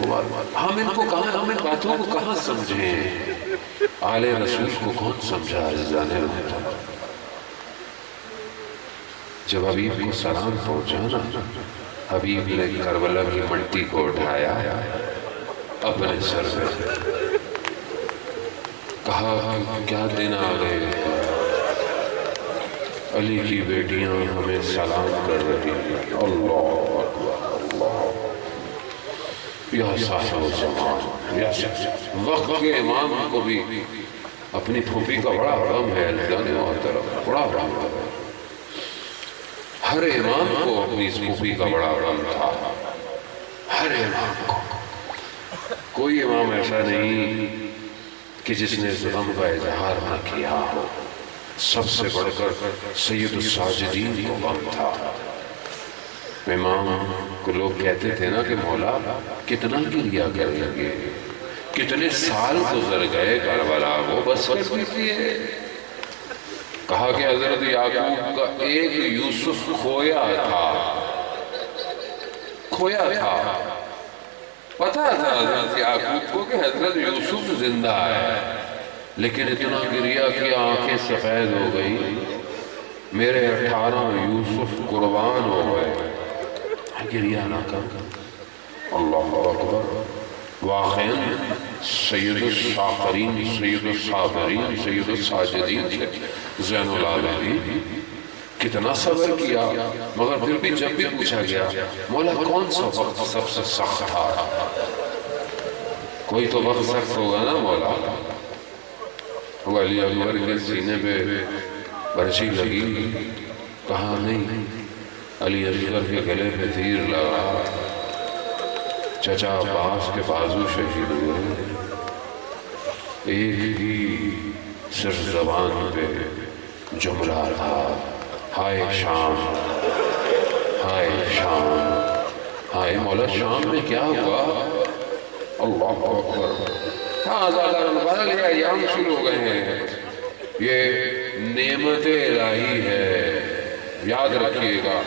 ہم ان کو کہاں، ہم ان باتوں کو کہاں سمجھیں؟ آل رسول کو کون سمجھا عزیزان محترم؟ جب حبیب کو سلام پہنچا نا، حبیب نے کربلا کی مٹی کو اٹھایا اپنے سر میں، کہا کیا دن آ گئے، علی کی بیٹیاں ہمیں سلام کر رہی ہیں۔ اللہ اکبر، اللہ، یا صاحب زمان، یا وقت کے امام کو بھی اپنی پھوپھی کا بڑا غم ہے، عزیزان محترم، بڑا غم ہے۔ ہر امام کو اپنی اس پھوپھی کا بڑا غم تھا، ہر امام کو۔ کوئی امام ایسا نہیں کہ جس نے اس غم کا اظہار نہ کیا ہو۔ سب سے بڑھ کر سید الساجدین کو غم تھا۔ امام کو لوگ کہتے تھے نا کہ مولا کتنا گریا کریں گے، کتنے سال گزر گئے کربلا وہ بس کر دیجیے۔ کہا کہ حضرت یعقوب کا ایک یوسف کھویا تھا، پتا تھا حضرت یعقوب کو کہ حضرت یوسف زندہ ہے، لیکن اتنا گریا کہ آنکھیں سفید ہو گئی، میرے 18 یوسف قربان ہو گئے۔ گریا نہ کر۔ اللہ اکبر، واقعاً سید الشاکرین، سید الصابرین، سید الساجدین سے زین العابدین کتنا صبر کیا، مگر پھر بھی جب بھی پوچھا گیا مولا کون سا وقت سب سے سخت تھا؟ کوئی تو وقت سخت ہوگا نا مولا۔ وہ علی اکبر کے سینے پہ برچی لگی، کہا نہیں، علی اکبر کے گلے پہ تیر لگا، چچا عباس کے بازو شہید ہوئے، ایک ہی صرف زبان پہ جملہ تھا، ہائے شام، ہائے شام، ہائے مولا شام میں کیا ہوا؟ اللہ اکبر، ہاں زیادہ یہ ایام شروع ہو گئے ہیں، یہ نعمت الہی ہے، یاد رکھیے گا،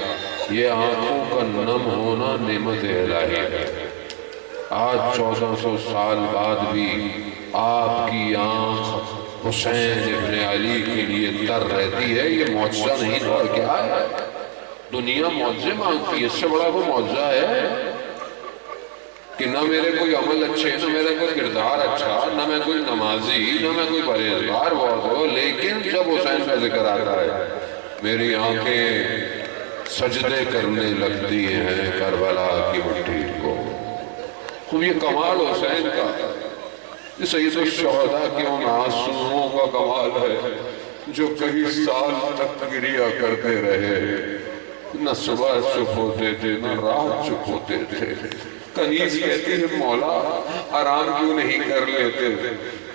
یہ آنکھوں کا نم ہونا نعمت الہی ہے۔ آج 1400 سال بعد بھی آپ کی آنکھ حسین ابن علی کے لیے تر رہتی ہے، یہ معجزہ نہیں اور کیا ہے؟ دنیا معجزے مانگتی ہے، اس سے بڑا وہ معجزہ ہے کہ نہ میرے کوئی عمل اچھے، نہ میرا کوئی کردار اچھا، نہ میں کوئی نمازی، نہ میں کوئی پرہیزگار بہت ہو، لیکن جب حسین کا ذکر آتا ہے میری آنکھیں سجدے کرنے لگتی ہیں کربلا کی مٹی کو۔ خوب یہ کمال حسین کا، یہ سید الشہداء کی ان آنسوؤں کا کمال ہے جو کئی سال تک گریا کرتے رہے، نہ صبح چپ ہوتے تھے نہ رات چپ ہوتے تھے۔ کنیز کہتی ہے مولا آرام کیوں نہیں کر لیتے،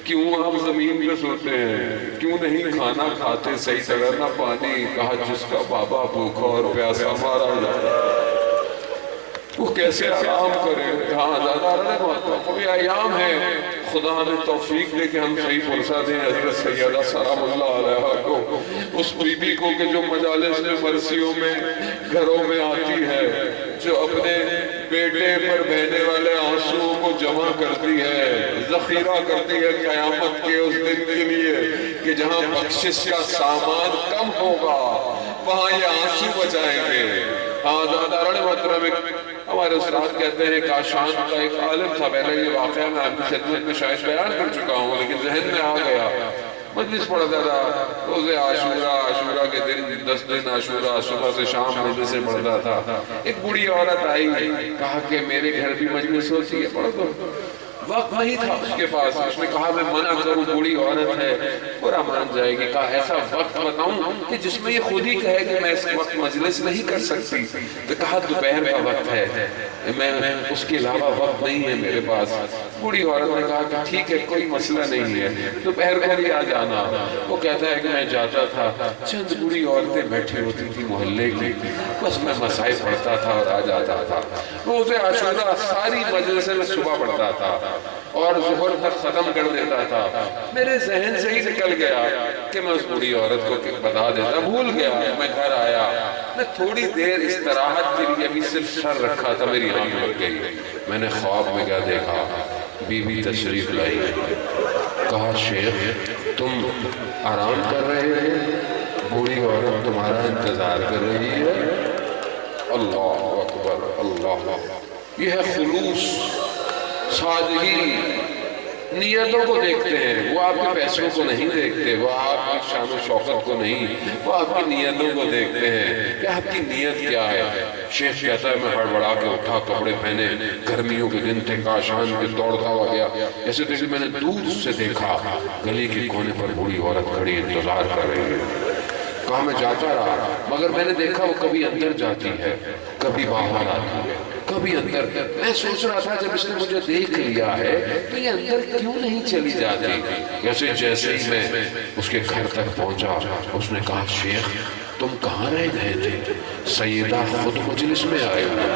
کیوں آپ زمین پہ سوتے ہیں، کیوں نہیں کھانا کھاتے صحیح طرح، نہ پانی؟ کہا جس کا بابا بھوکا اور پیاسا مارا جائے وہ کیسے آرام کرے؟ ہاں زیادہ رہنے کوئی ایام ہے، خدا ہمیں توفیق دے کہ ہم صحیح فرصہ دیں حضرت سیدہ سلام اللہ علیہ کو، اس بی بی کو کہ جو مجالس میں مرثیوں میں گھروں میں آتی ہے، جو اپنے بیٹے پر بہنے والے آنسوؤں کو جمع کرتی ہے، ذخیرہ کرتی ہے قیامت کے اس دن کے لیے کہ جہاں بخشش کا سامان کم ہوگا وہاں یہ آنسو بچائیں گے۔ آزاداران محترم، ہمارے استاد کہتے ہیں کاشان کا ایک عالم تھا، پہلے یہ واقعہ میں آپ کی خدمت میں شاید بیان کر چکا ہوں لیکن ذہن میں آ گیا، مجلس پڑھتا تھا روز عاشورہ کے دن 10 دن عاشورہ صبح سے شام مجلس سے پڑھتا تھا۔ ایک بوڑھی عورت آئی، کہا کہ میرے گھر بھی مجلس ہوتی ہے، پڑھ دو۔ وقت نہیں تھا اس کے پاس، اس نے کہا میں منع کروں، بوڑھی عورت ہے برا مان جائے گی۔ کہا ایسا وقت بتاؤں کہ جس میں یہ خود ہی کہے کہ میں اس وقت مجلس نہیں کر سکتی؟ تو کہا دوپہر کا وقت ہے، میں اس کے علاوہ وقت نہیں ہے میرے پاس۔ بوڑھی عورت نے کہا کہ ٹھیک ہے کوئی مسئلہ نہیں ہے، دوپہر کو بھی آ جانا۔ وہ کہتا ہے کہ میں جاتا تھا، چند بوڑھی عورتیں بیٹھی ہوتی تھی محلے کی، بس میں مسائل پڑھتا تھا اور آ جاتا تھا۔ روز عاشورہ ساری مجلس میں صبح پڑھتا تھا اور ظہر تک ختم کر دیتا تھا۔ میرے ذہن سے ہی نکل گیا کہ میں اس بوڑھی عورت کو بتا دیتا، بھول گیا۔ میں گھر آیا، میں تھوڑی دیر استراحت کے لیے بھی صرف سر رکھا تھا، میری آنکھ لگ گئی۔ میں نے خواب میں کیا دیکھا، بی بی تشریف لائی، کہا شیخ تم آرام کر رہے ہیں، بوڑھی عورت تمہارا انتظار کر رہی ہے۔ اللہ اکبر، اللہ، یہ ہے خلوص، سادگی۔ نیتوں کو دیکھتے ہیں، وہ آپ کے پیسوں کو نہیں دیکھتے، وہ آپ کی شان و شوکت کو نہیں، وہ آپ کی نیتوں کو دیکھتے ہیں کہ آپ کی نیت کیا ہے۔ شیخ کہتا ہے میں ہڑبڑا کے اٹھا، کپڑے پہنے، گرمیوں کے دن تھے، کاشان کے دوڑتا ہوا گیا، ایسے دیکھتے میں نے دور سے دیکھا گلی کے کونے پر بوڑھی عورت کھڑی انتظار کر رہی ہے۔ کہا میں جاتا رہا، مگر میں نے دیکھا وہ کبھی اندر جاتی ہے، کبھی باہر آتی ہے، کبھی اندر۔ میں سوچ رہا تھا جب اس نے مجھے دیکھ لیا ہے تو یہ اندر کیوں نہیں چلی جاتی؟ جیسے ہی میں اس کے گھر تک پہنچا، اس نے کہا شیخ تم کہاں رہ گئے تھے؟ سیدہ خود مجلس میں آئے ہوئے۔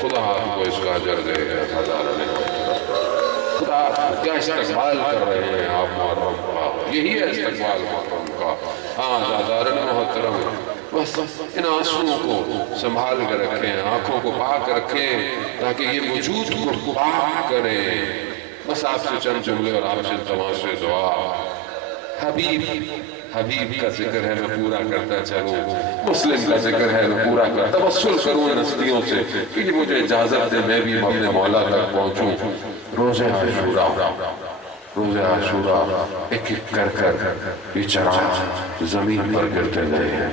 خدا آپ کو اس کا اجر دے، خدا کیا استقبال کر رہے ہیں آپ محرم کا، یہی ہے استقبال محرم کا۔ ہاں زادارن محترم، بس ان آنسوؤں کو سنبھال کر رکھیں، آنکھوں کو پاک رکھیں تاکہ یہ وجود کو پاک کریں۔ بس آپ سے چند جملے اور آپ سے تمام سے دعا۔ حبیب کا ذکر ہے میں پورا کرتا چلوں، مسلم کا ذکر ہے میں پورا کرتا، توسل کروں ان ہستیوں سے کہ مجھے اجازت دے میں بھی اپنے مولا تک پہنچوں۔ روز عاشورہ ایک ایک کر کر یہ چراغ زمین پر گرتے گئے ہیں،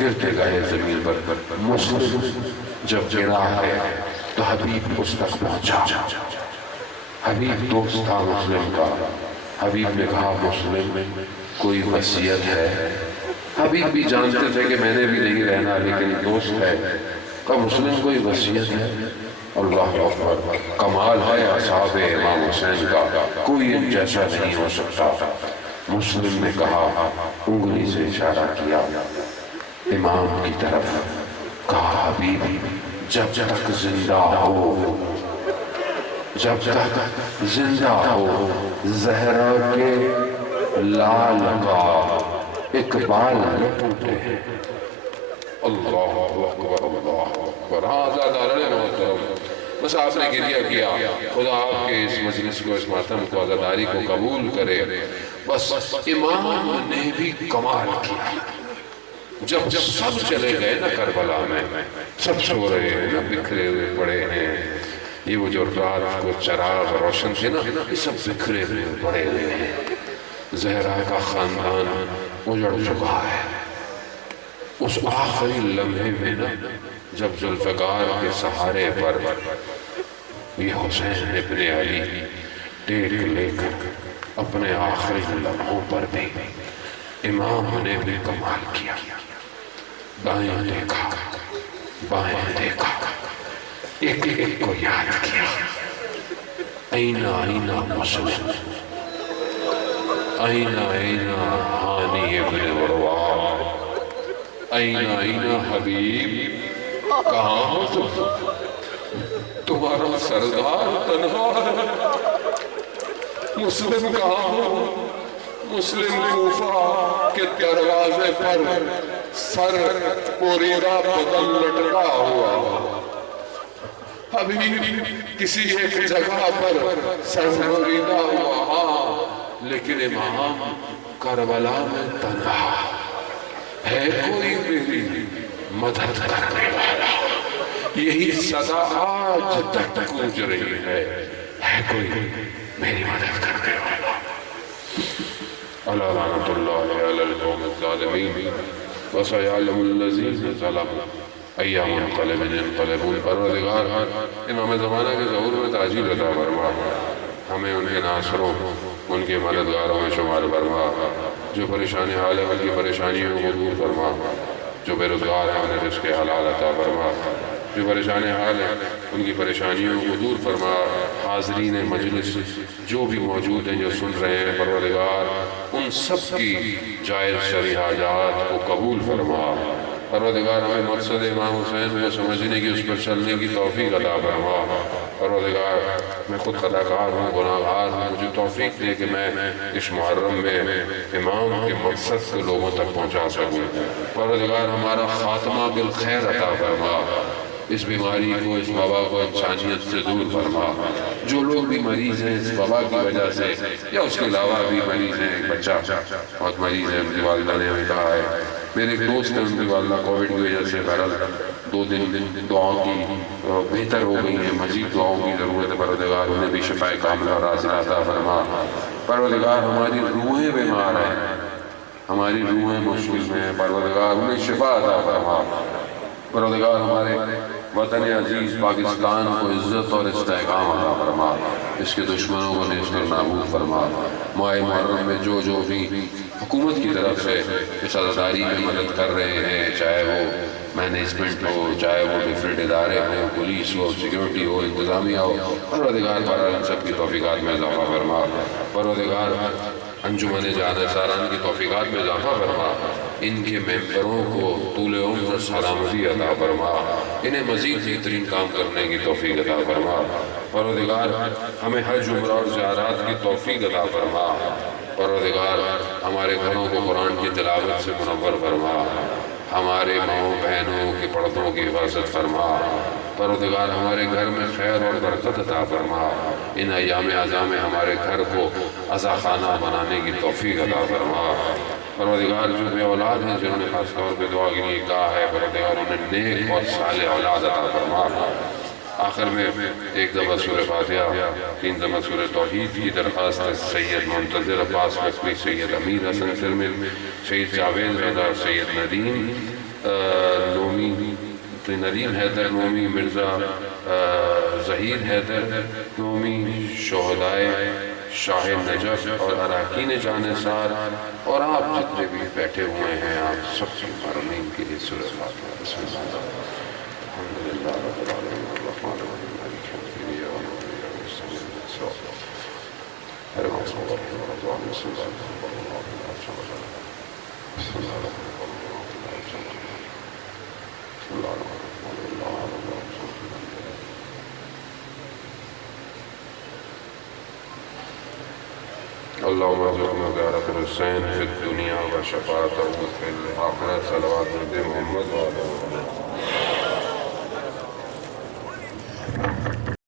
گرتے گئے زمین پر۔ مسلم جب گرا ہے تو حبیب اس تک پہنچا۔ حبیب دوست تھا مسلم کا۔ حبیب نے کہا مسلم کوئی وصیت ہے؟ حبیب بھی جانتے تھے کہ میں نے بھی نہیں رہنا لیکن دوست ہے۔ کہا مسلم کوئی وصیت ہے؟ اللہ اکبر، کمال ہے اصحاب امام حسین کا، کوئی ان جیسا نہیں ہو سکتا۔ مسلم نے کہا، انگلی سے اشارہ کیا امام کی طرف، کہا حبیب جب تک زندہ ہو، جب تک زندہ ہو، زہرا کے لال کا اقبال نہ ٹوٹے۔ اللہ اکبر، اللہ اکبر۔ ہاں زاداران محترم، بس آپ نے گریہ کیا، خدا آپ کے اس مجلس کو، اس ماتم کو، عزاداری کو قبول کرے۔ بس امام نے بھی کمال کیا، جب سب چلے گئے نا کربلا میں، سب سو رہے ہیں نا، بکھرے ہوئے پڑے ہیں، یہ وہ جو رات کو چراغ روشن تھے نا، یہ سب بکھرے ہوئے پڑے ہوئے ہیں، زہرا کا خاندان اجڑ چکا ہے۔ اس آخری لمحے میں نا، جب ذوالفقار کے سہارے پر یہ حسین ابن علی ٹیک لے کر اپنے آخری لمحوں پر بھی امام نے بھی کمال کیا، دائیں دیکھا بائیں دیکھا، ایک ایک کو یاد کیا، اینہ اینہ مسلم، اینہ اینہ ہانی ابن عروہ، اینہ اینہ حبیب، کہاں ہو تم؟ تمہارا سردار تنہا ہے، مسلم کہاں ہو؟ مسلم کوفہ کے دروازے پر سر بریدہ بدل لٹکا ہوا، حبیب کسی ایک جگہ پر سر بریدہ ہوا، ہاں لیکن امام کربلا میں تنہا ہے، کوئی میری مدد کرنے والا؟ یہی صدا آج تک گونج رہی ہے کوئی میری مدد کرنے والا؟ الا لعنت اللہ علی القوم الظالمین وسیعلم الذین ظلموا ای منقلب ينقلبون۔ پروردگار امام زمانہ کے ظہور میں تعجیل عطا فرما، ہمیں ان کے ناصروں ان کے مددگاروں میں شمار فرما، جو پریشانی حال ہے ان کی پریشانیوں کو دور فرما، جو بے روزگار ہیں انہیں رزق حلال عطا فرما، جو پریشان حال ہیں ان کی پریشانیوں کو دور فرما۔ حاضرین مجلس جو بھی موجود ہیں، جو سن رہے ہیں، پروردگار ان سب کی جائز شرعی حاجات کو قبول فرما۔ پروردگار ہمیں مقصد امام حسین کو سمجھنے کی، اس پر چلنے کی توفیق عطا فرما۔ پروردگار میں خود خطاکار ہوں، گناہگار ہوں، مجھے توفیق دے کہ میں اس محرم میں امام کے مقصد کو لوگوں تک پہنچا سکوں۔ پروردگار ہمارا خاتمہ بالخیر عطا فرما، اس بیماری کو، اس وبا کو انسانیت سے دور فرما۔ جو لوگ بھی مریض ہیں اس وبا کی وجہ سے یا اس کے علاوہ بھی مریض ہیں، ایک بچہ بہت مریض ہے، ان کی والدہ نے ہمیں کہا ہے، میرے ایک دوست ہیں ان کی والدہ کووڈ کی وجہ سے بہرحال 2 دن دعاؤں کی بہتر ہو گئی ہیں، مزید دعاؤں کی ضرورت ہے۔ پروردگار انہیں بھی شفاء کاملہ اور عاجلہ عطا فرما۔ پروردگار ہماری روحیں بیمار ہیں، ہماری روحیں مشکل میں ہیں، پروردگار انہیں شفا عطا فرما۔ پروردگار ہمارے وطن عزیز پاکستان کو عزت اور استحکام عطا فرما، اس کے دشمنوں کو نیز کر نابود فرما۔ ماہ محرم میں جو بھی حکومت کی طرف سے اس عزاداری میں مدد کر رہے ہیں، چاہے وہ مینجمنٹ ہو، چاہے وہ ڈفرینٹ ادارے ہوں، پولیس ہو، سیکیورٹی ہو، انتظامیہ ہو، پروردگار بہرحال ان سب کی توفیقات میں اضافہ فرما۔ پروردگار انجمن جہان ساران کی توفیقات میں اضافہ فرما، ان کے ممبروں کو طول عمر سلامتی عطا فرما، انہیں مزید بہترین کام کرنے کی توفیق عطا فرما۔ پروردگار ہمیں حج عمرہ اور زیارات کی توفیق عطا فرما۔ پروردگار ہمارے گھروں کو قرآن کی تلاوت سے منور فرما، ہمارے ماؤں بہنوں کے پردوں کی حفاظت فرما۔ پروردگار ہمارے گھر میں خیر اور برکت عطا فرما، ان ایام اعظام میں ہمارے گھر کو عزا خانہ بنانے کی توفیق عطا فرما۔ پروردگار جو بے اولاد ہیں جنہوں نے خاص طور پہ دعا کے لیے کہا ہے، پروردگار انہیں نیک اور صالح اولاد عطا فرما۔ آخر میں ایک دفعہ سورہ فاتحہ، 3 دفعہ سورہ توحید کی درخواست ہے۔ سید منتظر عباس لکھوی، سید امیر حسن سرمل، سید جاوید رضا، سید ندیم حیدر نومی، مرزا ظہیر حیدر نومی، شہدائے شاہ نجف اور اراکین جانثار، اور آپ جتنے بھی بیٹھے ہوئے ہیں، آپ سب کی مرمین کے لیے سورہ فاتحہ۔ بسم اللہ الحمدللہ رب العالمین الرحمن الرحیم مالک یوم الدین ایاک نعبد و ایاک نستعین اهدنا الصراط المستقیم بسم اللہ الرحمن الرحیم بسم اللہ الرحمن الرحیم بسم اللہ الرحمن اللہم ارزقنا زیارت الحسین فی الدنیا و شفاعتہ فی الآخرہ۔ صلوات محمد و علیہ وسلم۔